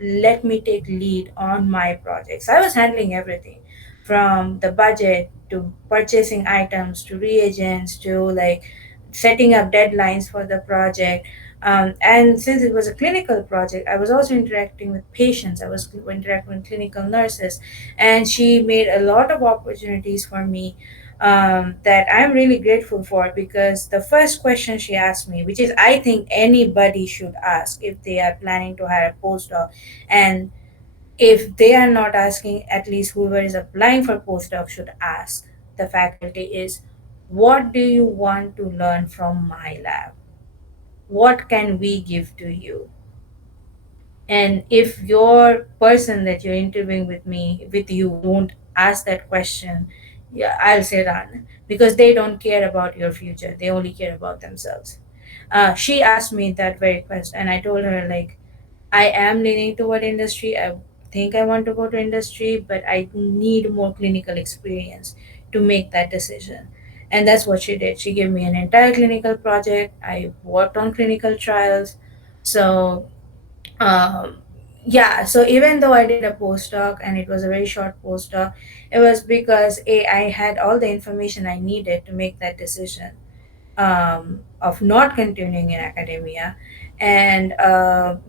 let me take lead on my projects. I was handling everything from the budget to purchasing items to reagents to like setting up deadlines for the project. And since it was a clinical project, I was also interacting with patients. I was interacting with clinical nurses, and she made a lot of opportunities for me that I'm really grateful for, because the first question she asked me, which is I think anybody should ask if they are planning to hire a postdoc, and if they are not asking, at least whoever is applying for postdoc should ask the faculty, is what do you want to learn from my lab? What can we give to you? And if your person that you're interviewing with you don't ask that question, yeah, I'll say run, because they don't care about your future, they only care about themselves. She asked me that very question, and I told her like, I am leaning toward industry. I think I want to go to industry, but I need more clinical experience to make that decision. And that's what she did. She gave me an entire clinical project. I worked on clinical trials. So um, yeah, so even though I did a postdoc and it was a very short postdoc, it was because I had all the information I needed to make that decision, of not continuing in academia. And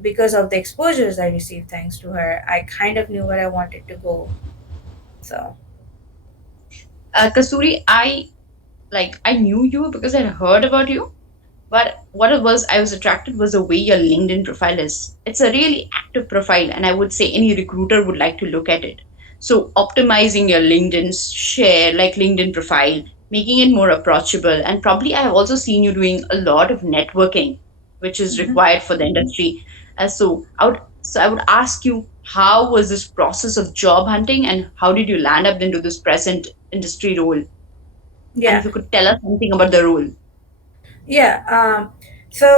because of the exposures I received thanks to her, I kind of knew where I wanted to go. So Kasturi, I knew you because I heard about you. But what it was, I was attracted was the way your LinkedIn profile is. It's a really active profile, and I would say any recruiter would like to look at it. So, optimizing your LinkedIn share, like LinkedIn profile, making it more approachable, and probably I've also seen you doing a lot of networking, which is mhm. required for the industry. So I would ask you, how was this process of job hunting, and how did you land up into this present industry role? And if Yeah, you could tell us something about the role. yeah. So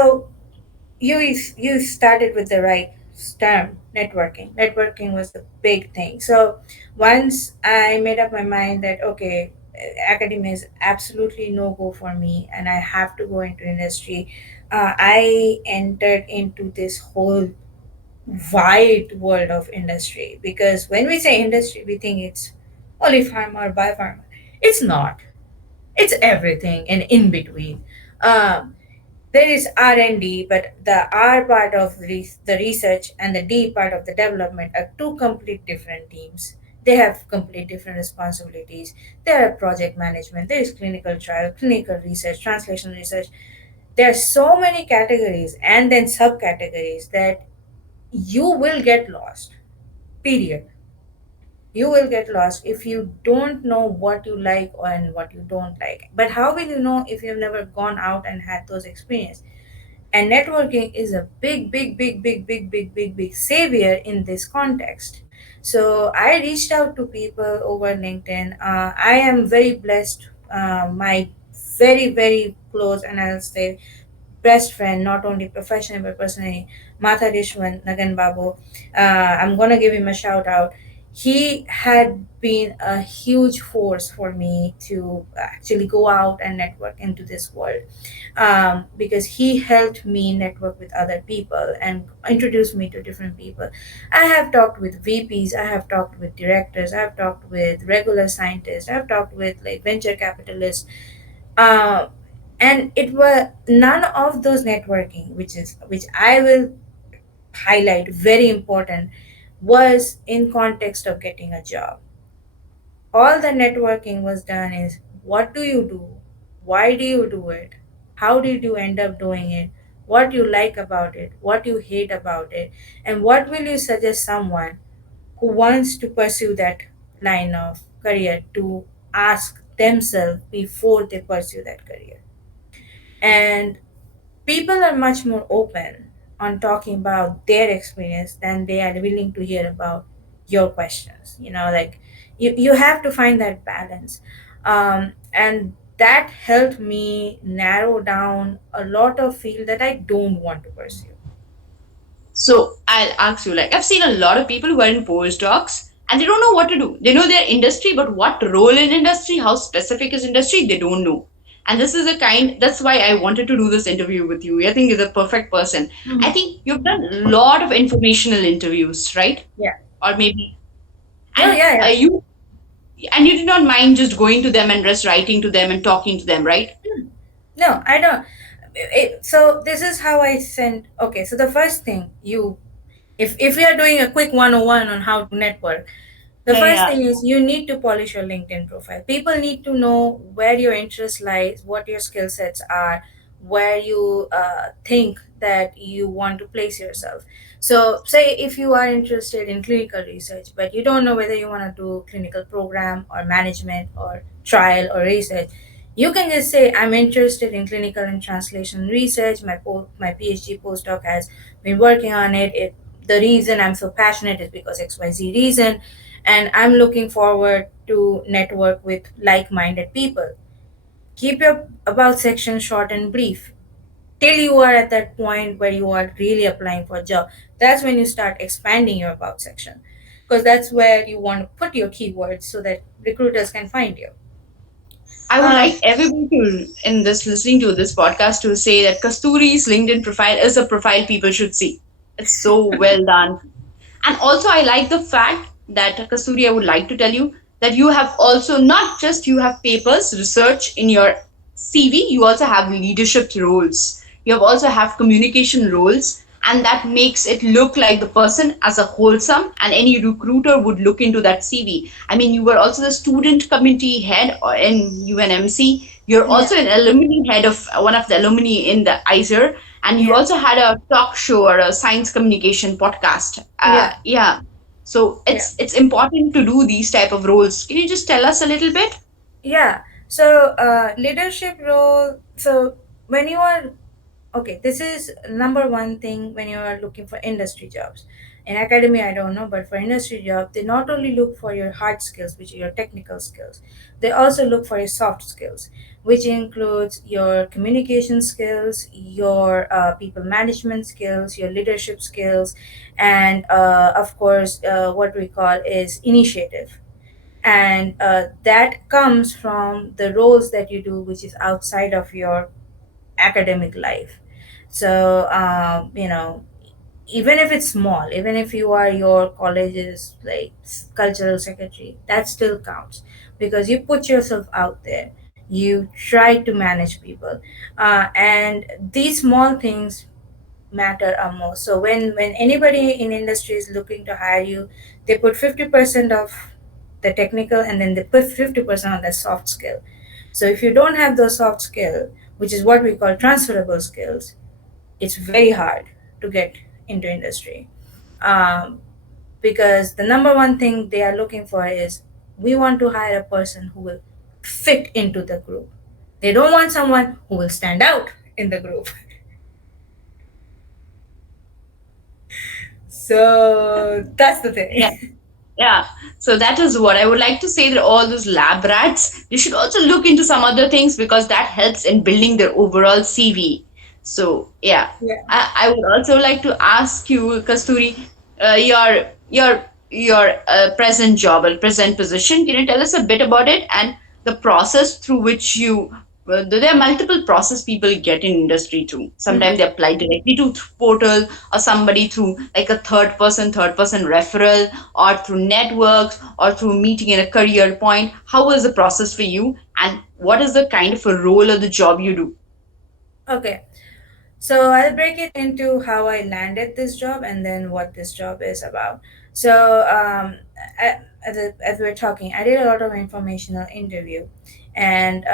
you started with the right term, networking. Networking was the big thing. So once I made up my mind that okay, academia is absolutely no go for me and I have to go into industry, I entered into this whole wide world of industry. Because when we say industry, we think it's only pharma or biopharma. It's not. It's everything and in between. um, there is R&D, but the R part of the research and the D part of the development are two complete different teams. They have complete different responsibilities. There are project management, there is clinical trial, clinical research, translation research. There are so many categories and then subcategories that you will get lost. Period. You will get lost if you don't know what you like and what you don't like. But how will you know if you've never gone out and had those experiences? And networking is a big savior in this context. So I reached out to people over LinkedIn. I am very blessed. My very close, and I'll say best friend, not only professionally but personally, Matharishwan Nagan Babu. I'm gonna give him a shout out. He had been a huge force for me to actually go out and network into this world, because he helped me network with other people and introduced me to different people. I have talked with VPs, I have talked with directors, I have talked with regular scientists, I have talked with like venture capitalists, uh, and it was none of those networking, which I will highlight very important, was in context of getting a job. All the networking was done is what do you do, why do you do it, how did you end up doing it, what you like about it, what you hate about it, and what will you suggest someone who wants to pursue that line of career to ask themselves before they pursue that career. And people are much more open on talking about their experience than they are willing to hear about your questions. Like you have to find that balance. And that helped me narrow down a lot of field that I don't want to pursue. So I'll ask you, like, I've seen a lot of people who are in postdocs and they don't know what to do. They know their industry, but what role in industry, how specific is industry, they don't know. And this is that's why I wanted to do this interview with you. I think you're the perfect person. I Mhm. think you've done a lot of informational interviews, right? Yeah. Or maybe, No, and yeah, yeah. you did not mind just going to them and just writing to them and talking to them, right? Hmm. No, I don't. So this is how I send. Okay, so the first thing you, if we are doing a quick 101 on how to network, the Yeah, first yeah. thing is you need to polish your LinkedIn profile. People need to know where your interest lies, what your skill sets are, where you think that you want to place yourself. So, say if you are interested in clinical research, but you don't know whether you want to do clinical program or management or trial or research, you can just say, I'm interested in clinical and translation research. My PhD postdoc has been working on it. The reason I'm so passionate is because XYZ reason, and I'm looking forward to network with like-minded people. Keep your about section short and brief till you are at that point where you are really applying for a job. That's when you start expanding your about section, because that's where you want to put your keywords so that recruiters can find you. I would Um, like everybody to, in this listening to this podcast, to say that Kasturi's LinkedIn profile is a profile people should see. It's so well done. And also, I like the fact that Kasturi, I would like to tell you that you have also not just you have papers, research in your CV, you also have leadership roles. You have also have communication roles, and that makes it look like the person as a wholesome, and any recruiter would look into that CV. I mean, you were also the student committee head in UNMC. You're yeah, also an alumni head of one of the alumni in the IISER, and you yeah, also had a talk show or a science communication podcast. yeah, Yeah, so yeah. it's important to do these type of roles. Can you just tell us a little bit? Yeah. So, leadership role. So, when you are okay, this is number one thing when you are looking for industry jobs. In academy, I don't know, but for industry job, they not only look for your hard skills, which are your technical skills, they also look for your soft skills, which includes your communication skills, your people management skills, your leadership skills, and of course, what we call is initiative, and that comes from the roles that you do which is outside of your academic life. So even if it's small, even if you are your college's like cultural secretary, that still counts because you put yourself out there, you try to manage people, and these small things matter are most. So when anybody in industry is looking to hire you, they put 50% of the technical and then they put 50% on the soft skill. So if you don't have those soft skill, which is what we call transferable skills, it's very hard to get into industry, um, because the number one thing they are looking for is we want to hire a person who will fit into the group. They don't want someone who will stand out in the group. So that's the Yeah. thing. Yeah, so that is what I would like to say, that all those lab rats, they should also look into some other things because that helps in building their overall CV. So yeah, Yeah. I would also like to ask you, Kasturi, your present job or present position. Can you tell us a bit about it and the process through which you? There are multiple process people get in industry too. Sometimes Mhm. they apply directly to portal, or somebody through like a third person referral, or through networks, or through meeting in a career point. How is the process for you, and what is the kind of a role or the job you do? Okay. So I'll break it into how I landed this job and then what this job is about. So as we're talking, I did a lot of informational interview, and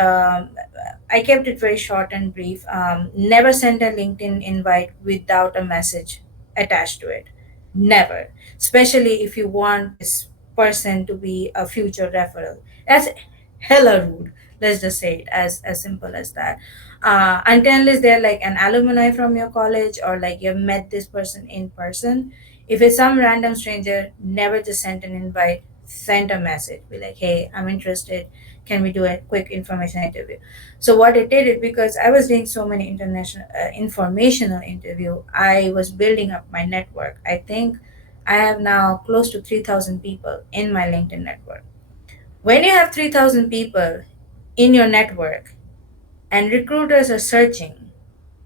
I kept it very short and brief. Never sent a LinkedIn invite without a message attached to it. Never, especially if you want this person to be a future referral. That's hella rude. Let's just say it as simple as that. Until unless they're like an alumni from your college or like you've met this person in person. If it's some random stranger, never just send an invite, send a message, be like, hey, I'm interested, can we do a quick information interview? So what I did it, because I was doing so many international informational interview, I was building up my network. I think I have now close to 3,000 people in my LinkedIn network. When you have 3,000 people in your network and recruiters are searching,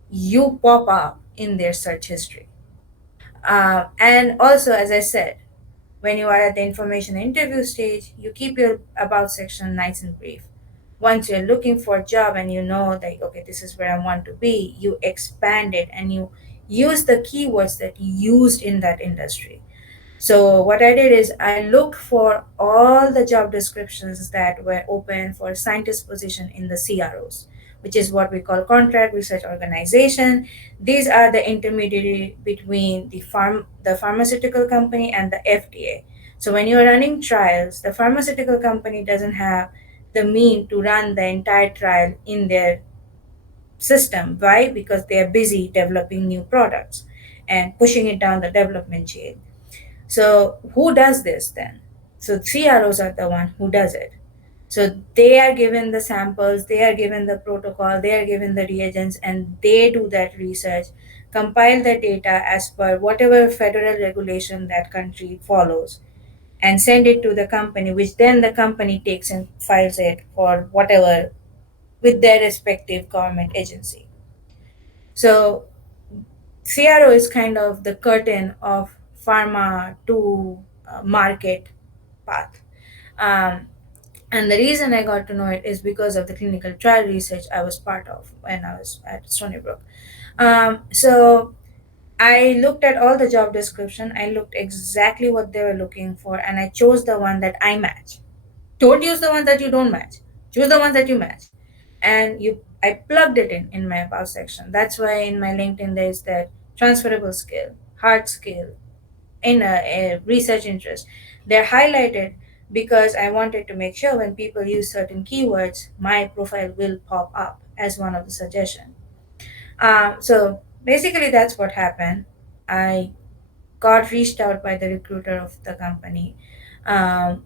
you pop up in their search history. And also, as I said, when you are at the information interview stage, you keep your about section nice and brief. Once you're looking for a job and you know that, okay, this is where I want to be, you expand it and you use the keywords that you used in that industry. So what I did is I looked for all the job descriptions that were open for scientist position in the CROs, which is what we call contract research organization. These are the intermediary between the pharmaceutical company and the FDA. So when you're running trials, the pharmaceutical company doesn't have the mean to run the entire trial in their system. Why? Because they are busy developing new products and pushing it down the development chain. So who does this then? So CROs are the one who does it. So they are given the samples, they are given the protocol, they are given the reagents, and they do that research, compile the data as per whatever federal regulation that country follows, and send it to the company, which then the company takes and files it for whatever. with their respective government agency. So CRO is kind of the curtain of pharma to market path. Um, and the reason I got to know it is because of the clinical trial research I was part of when I was at Stony Brook. So I looked at all the job description. I looked exactly what they were looking for, and I chose the one that I match. Don't use the one that you don't match. Choose the one that you match. And I plugged it in my about section. That's why in my LinkedIn there is that transferable skill, hard skill, in a research interest. They're highlighted because I wanted to make sure when people use certain keywords, my profile will pop up as one of the suggestions. So basically, that's what happened. I got reached out by the recruiter of the company.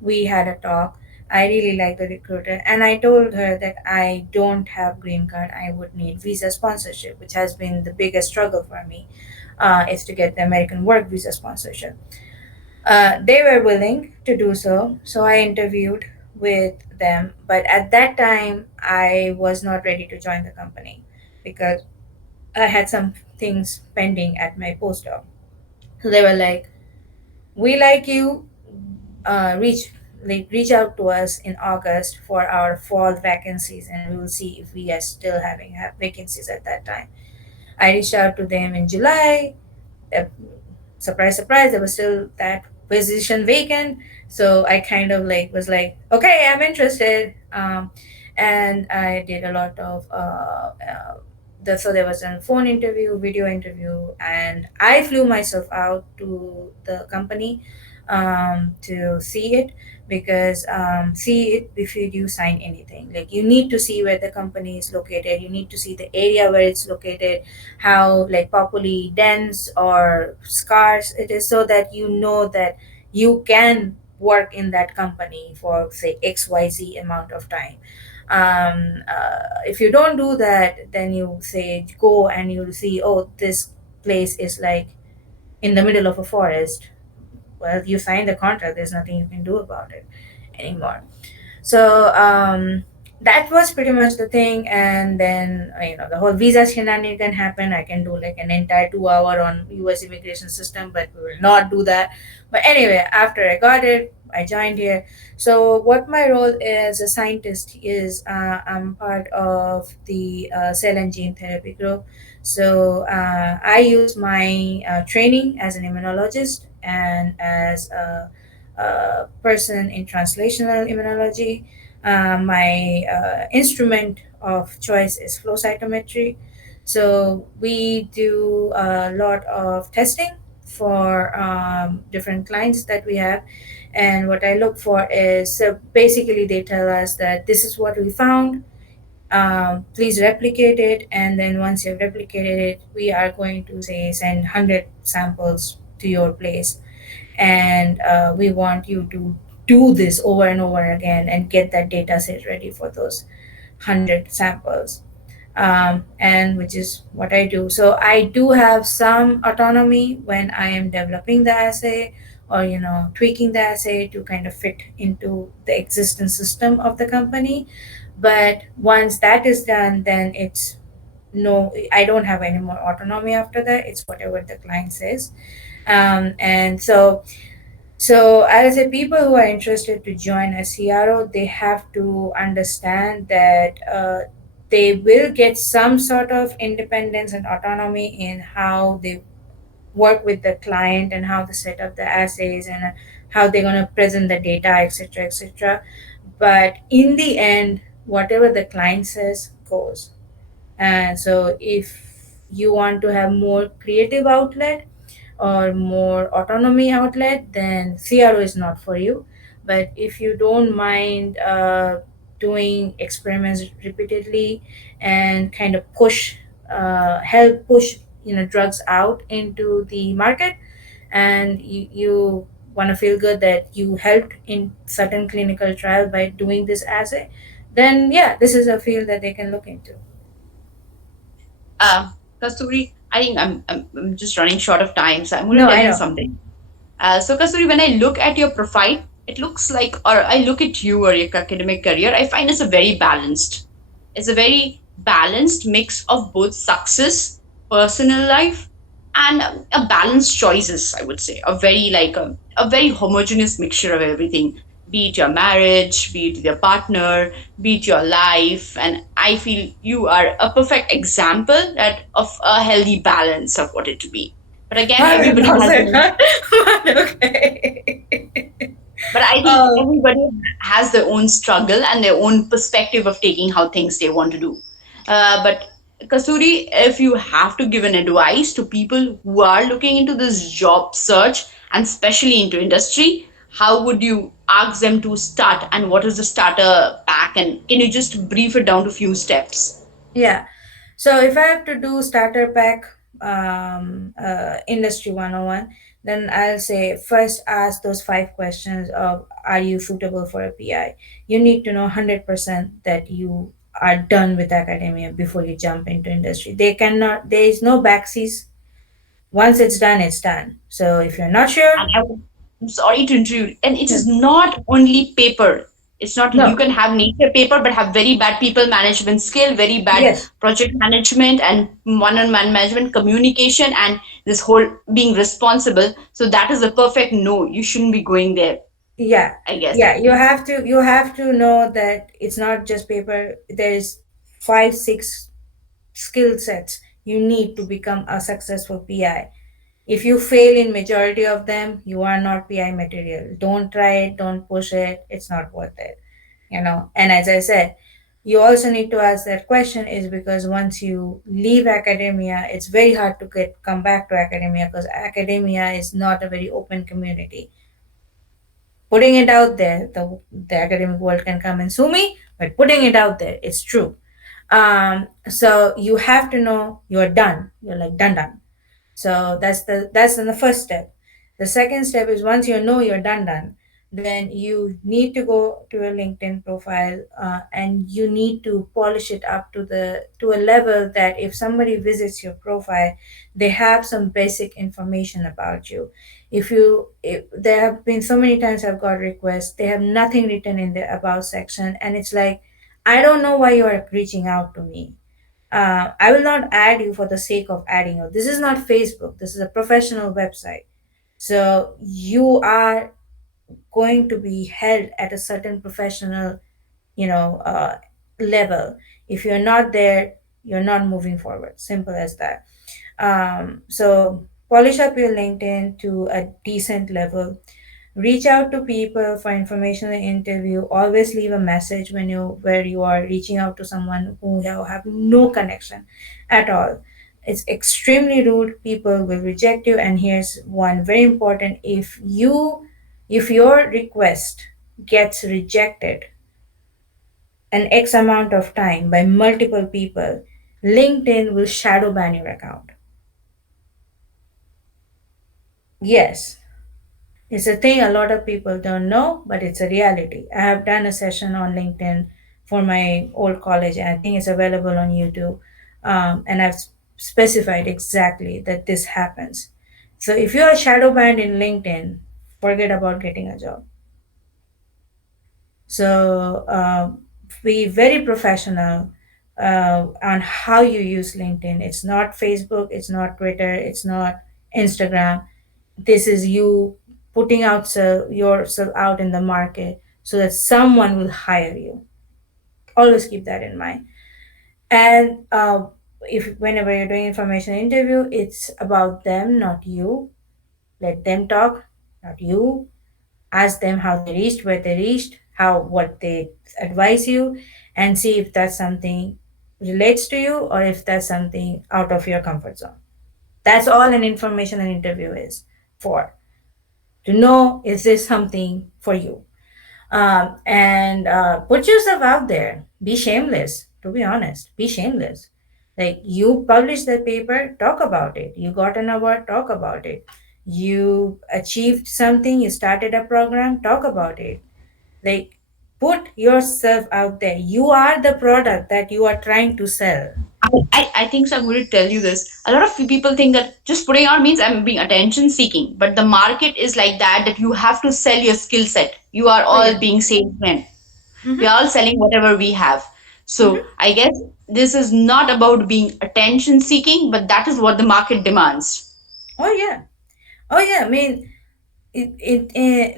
We had a talk. I really like the recruiter, and I told her that I don't have green card. I would need visa sponsorship, which has been the biggest struggle for me, is to get the American work visa sponsorship. They were willing to do so, so I interviewed with them. But at that time, I was not ready to join the company because I had some things pending at my postdoc. So they were like, "We like you. Reach out to us in August for our fall vacancies, and we will see if we are still have vacancies at that time." I reached out to them in July. uh, Surprise, surprise, there was still that position vacant. So I kind of like was like, okay, I'm interested. And I did a lot of so there was a phone interview, video interview, and I flew myself out to the company to see it, because see it before you sign anything. Like, you need to see where the company is located, you need to see the area where it's located, how like popularly dense or scarce it is, so that you know that you can work in that company for say XYZ amount of time. If you don't do that, then you say go and you'll see, oh, this place is like in the middle of a forest. Well, you signed the contract, there's nothing you can do about it anymore. So that was pretty much the thing. And then the whole visa shenanigan happened. I can do like an entire 2 hour on US immigration system, but we will not do that. But anyway, after I got it, I joined here. So what my role as a scientist is, I'm part of the cell and gene therapy group. So I use my training as an immunologist and as a person in translational immunology. My instrument of choice is flow cytometry. So we do a lot of testing for different clients that we have. And what I look for is, so basically they tell us that this is what we found. Please replicate it, and then once you've replicated it, we are going to say send 100 samples to your place, and we want you to do this over and over again and get that data set ready for those 100 samples. And which is what I do. So I do have some autonomy when I am developing the assay, or tweaking the assay to kind of fit into the existing system of the company. But once that is done, then it's no, I don't have any more autonomy after that. It's whatever the client says. And so, as I say, people who are interested to join a CRO, they have to understand that they will get some sort of independence and autonomy in how they work with the client, and how they set up the assays, and how they're going to present the data, etc., etc. But in the end, whatever the client says goes. And so, if you want to have more creative outlet or more autonomy outlet, then CRO is not for you. But if you don't mind doing experiments repeatedly and kind of help push drugs out into the market, and you want to feel good that you helped in certain clinical trial by doing this assay, then yeah, this is a field that they can look into. Kasturi, I think I'm just running short of time, so I'm going to No, tell I you know. something. So, Kasturi, when I look at your profile, it looks like, or I look at you or your academic career, I find it's a very balanced. is a very balanced mix of both success, personal life, and a balanced choices, I would say. A very homogeneous mixture of everything, be it your marriage, be it your partner, be it your life. And I feel you are a perfect example that of a healthy balance of what it to be. But again, everybody has 100%, their, huh? But okay. but I think Oh, everybody has their own struggle and their own perspective of taking how things they want to do. But Kasturi, if you have to give an advice to people who are looking into this job search and especially into industry, how would you ask them to start and what is the starter pack? And can you just brief it down to few steps? yeah. So if I have to do starter pack industry 101, then I'll say first ask those 5 questions of are you suitable for a PI? You need to know 100% that you are done with academia before you jump into industry. There is no backseas. Once it's done, it's done. So if you're not And sure, I'm sorry to intrude. And it yeah. is not only paper. It's not, you No, can have nature paper, but have very bad people management skill, very bad yes, project management and one-on-one management communication, and this whole being responsible. So that is a perfect no. You shouldn't be going there, yeah, I guess. yeah. You have to know that it's not just paper. There's 5, 6 skill sets you need to become a successful PI. If you fail in majority of them, you are not PI material. Don't try it, don't push it. It's not worth it. And as I said, you also need to ask that question is because once you leave academia, it's very hard to come back to academia because academia is not a very open community. Putting it out there, the academic world can come and sue me, but putting it out there, it's true. So you have to know you're done. You're like done, done. So that's the first step. The second step is once you know you're done, then you need to go to your LinkedIn profile and you need to polish it up to a level that if somebody visits your profile, they have some basic information about you. If there have been so many times I've got requests, they have nothing written in the about section, and it's like, I don't know why you are reaching out to me. I will not add you for the sake of adding you. This is not Facebook. This is a professional website. So you are going to be held at a certain professional, you know, uh, level. If you're not there, you're not moving forward. Simple as that. So polish up your LinkedIn to a decent level. Reach out to people for informational interview. Always leave a message where you are reaching out to someone who you have no connection at all. It's extremely rude. People will reject you. And here's one very important: if your request gets rejected an X amount of time by multiple people, LinkedIn will shadow ban your account. Yes, it's a thing a lot of people don't know, but it's a reality. I have done a session on LinkedIn for my old college, and I think it's available on YouTube. And I've specified exactly that this happens. So if you are shadow banned in LinkedIn, forget about getting a job. So be very professional on how you use LinkedIn. It's not Facebook, it's not Twitter, it's not Instagram. This is you putting yourself out in the market so that someone will hire you. Always keep that in mind. And if whenever you're doing information interview, it's about them, not you. Let them talk, not you. Ask them how they reached where they reached, how what they advise you, and see if that's something relates to you or if that's something out of your comfort zone. That's all an information and interview is for, to know is this something for you. And put yourself out there. Be shameless, to be honest. Be shameless. Like you published that paper, talk about it. You got an award, talk about it. You achieved something, you started a program, talk about it. Like put yourself out there. You are the product that you are trying to sell. I think so. I'm going to tell you this. A lot of people think that just putting out means I'm being attention seeking, but the market is like that you have to sell your skill set. You are Oh, all yeah. being salesmen. We Mm-hmm. are all selling whatever we have. So I guess this is not about being attention seeking, but that is what the market demands. Oh yeah. Oh yeah. I mean,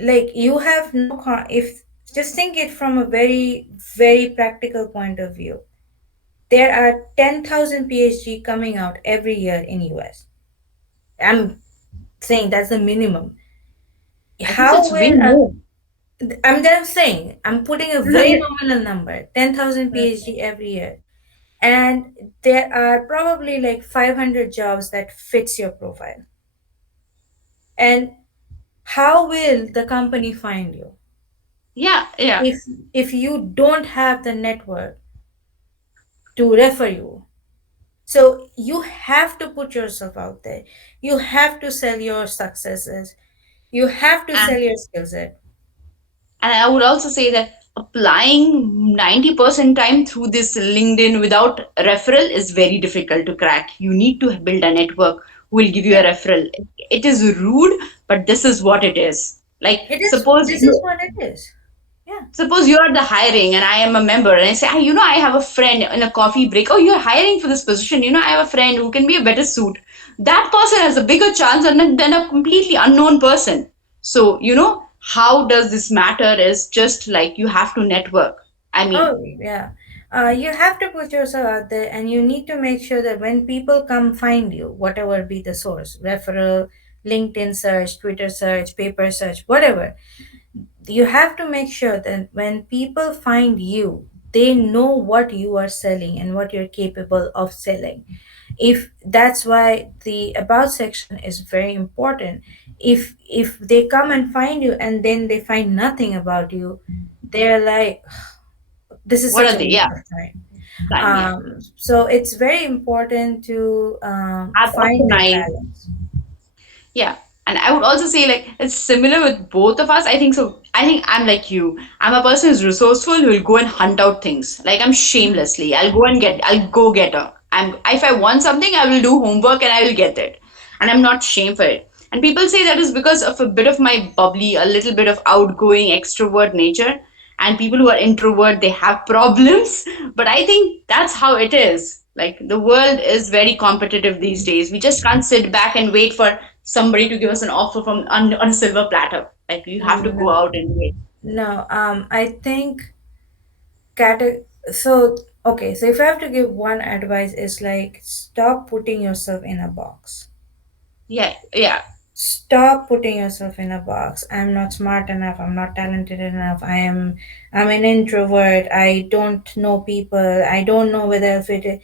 like you have no if just think it from a very very practical point of view. There are 10,000 PhD coming out every year in US. I'm saying that's the minimum. I think so How it's way will more. I'm saying I'm putting a very nominal number, 10,000 PhD every year, and there are probably like 500 jobs that fits your profile. And how will the company find you Yeah, yeah. if you don't have the network to refer you? So you have to put yourself out there. You have to sell your successes. You have to sell And your skill set. and I would also say that applying 90% time through this LinkedIn without referral is very difficult to crack. You need to build a network who will give you a Yeah, referral. It is rude, but this is what it is. Like it is. This is what it is. Yeah. suppose you are the hiring and I am a member and I say, I have a friend in a coffee break. Oh, you're hiring for this position. I have a friend who can be a better suit. That person has a bigger chance than a completely unknown person. So, how does this matter is just like you have to network. I mean, Oh, yeah. You have to put yourself out there, and you need to make sure that when people come find you, whatever be the source, referral, LinkedIn search, Twitter search, paper search, whatever, you have to make sure that when people find you, they know what you are selling and what you're capable of selling. If that's why the about section is very important. If they come and find you and then they find nothing about you, they're like, this is what such are a they? waste Yeah, of time. time, yeah. So it's very important to Have find that optimized. balance. Yeah. And I would also say like it's similar with both of us. I think so. I think I'm like you. I'm a person who's resourceful who will go and hunt out things. Like I'm shamelessly. I'll go get her. If I want something, I will do homework and I will get it. And I'm not ashamed for it. And people say that is because of a bit of my bubbly, a little bit of outgoing extrovert nature. And people who are introvert, they have problems. But I think that's how it is. Like the world is very competitive these days. We just can't sit back and wait for somebody to give us an offer on a silver platter. Like you have to go No, out and wait. no. I think so. Okay, so if I have to give one advice, is like stop putting yourself in a box. Yeah, yeah. Stop putting yourself in a box. I'm not smart enough. I'm not talented enough. I'm an introvert. I don't know people. I don't know whether I'll fit.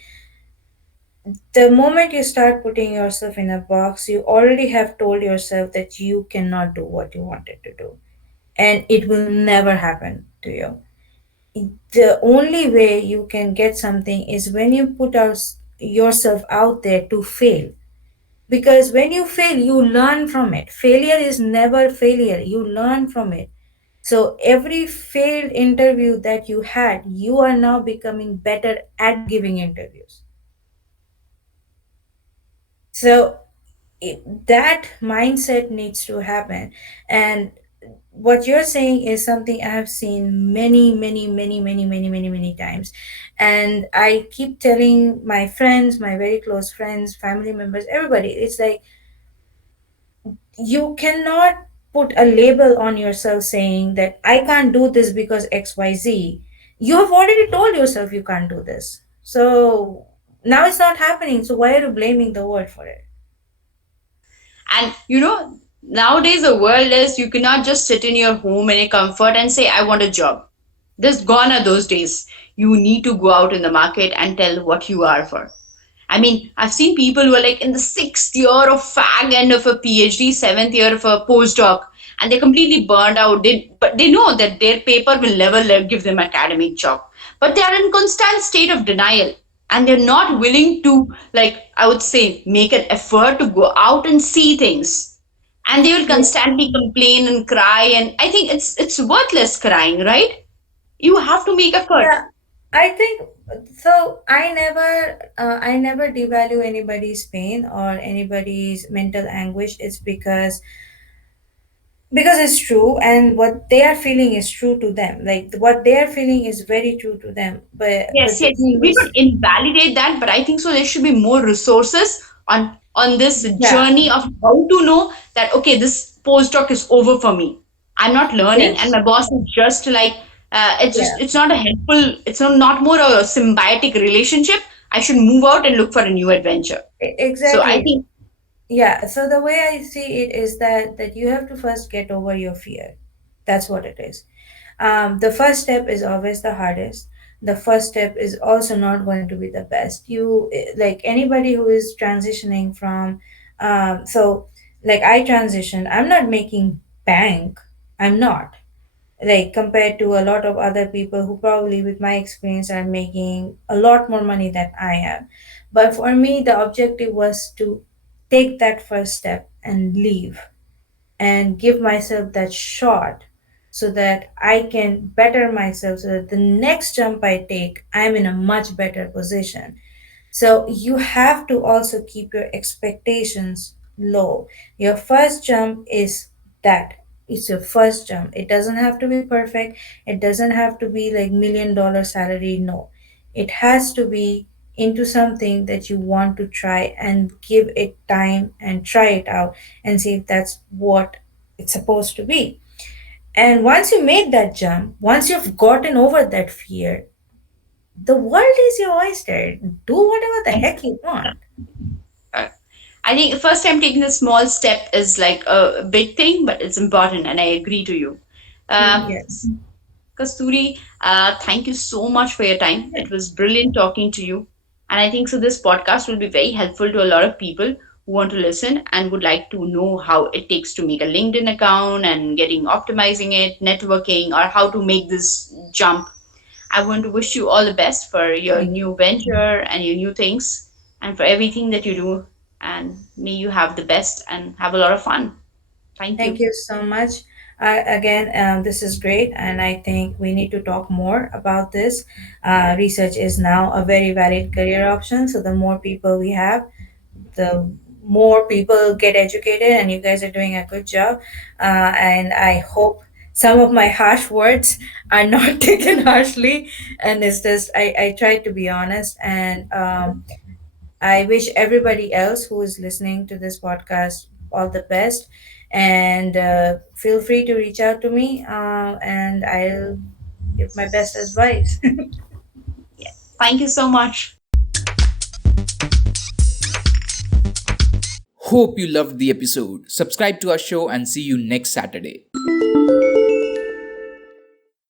The moment you start putting yourself in a box, you already have told yourself that you cannot do what you wanted to do, and it will never happen to you. The only way you can get something is when you put yourself out there to fail. Because when you fail, you learn from it. Failure is never failure, you learn from it. So every failed interview that you had, you are now becoming better at giving interviews. So that mindset needs to happen. And what you're saying is something I have seen many times. And I keep telling my friends, my very close friends, family members, everybody, it's like you cannot put a label on yourself saying that I can't do this because XYZ. You have already told yourself you can't do this. So now it's not happening. So why are you blaming the world for it? And nowadays the world is you cannot just sit in your home in a comfort and say, I want a job. There's gone are those days. You need to go out in the market and tell what you are for. I mean, I've seen people who are like in the sixth year of fag end of a PhD, seventh year of a postdoc, and they're completely burned out. But they know that their paper will never give them academic job. But they are in constant state of denial, and they're not willing to, like I would say, make an effort to go out and see things. And they will constantly complain and cry, and I think it's worthless crying, right? You have to make effort. Yeah, I think so. I never devalue anybody's pain or anybody's mental anguish. It's because because it's true, and what they are feeling is true to them. Like what they are feeling is very true to them. But Yes, the yes. thing We don't is, invalidate that, but I think so there should be more resources on this yeah, journey of how to know that okay, this postdoc is over for me. I'm not learning, and yes, my boss is just like yeah, it's not a helpful, it's not more a symbiotic relationship. I should move out and look for a new adventure. So I exactly. think Yeah, so the way I see it is that you have to first get over your fear. That's what it is. The first step is always the hardest. The first step is also not going to be the best. Like anybody who is transitioning from, so like I transitioned, I'm not making bank. I'm not, like, compared to a lot of other people who probably with my experience are making a lot more money than I am. But for me, the objective was to take that first step and leave and give myself that shot so that I can better myself, so that the next jump I take, I'm in a much better position. So you have to also keep your expectations low. Your first jump is that. It's your first jump. It doesn't have to be perfect. It doesn't have to be like $1 million salary. No. It has to be into something that you want to try, and give it time and try it out and see if that's what it's supposed to be. And once you make that jump, once you've gotten over that fear, the world is your oyster. Do whatever the heck you want. uh, I think the first time taking a small step is like a big thing, but it's important, and I agree to you. Uh, Yes. Kasturi, thank you so much for your time. Yeah. It was brilliant talking to you. And I think so this podcast will be very helpful to a lot of people who want to listen and would like to know how it takes to make a LinkedIn account and getting optimizing it, networking, or how to make this jump. I want to wish you all the best for your Thank you. new venture and your new things and for everything that you do. And may you have the best and have a lot of fun. Thank Thank you. you so much. Again, this is great, and I think we need to talk more about this. Research is now a very valid career option, so the more people we have, the more people get educated, and you guys are doing a good job. And I hope some of my harsh words are not taken harshly, and it's just I try to be honest, and I wish everybody else who is listening to this podcast all the best. And feel free to reach out to me, and I'll give my best advice. Yeah. Thank you so much. Hope you loved the episode. Subscribe to our show and see you next Saturday.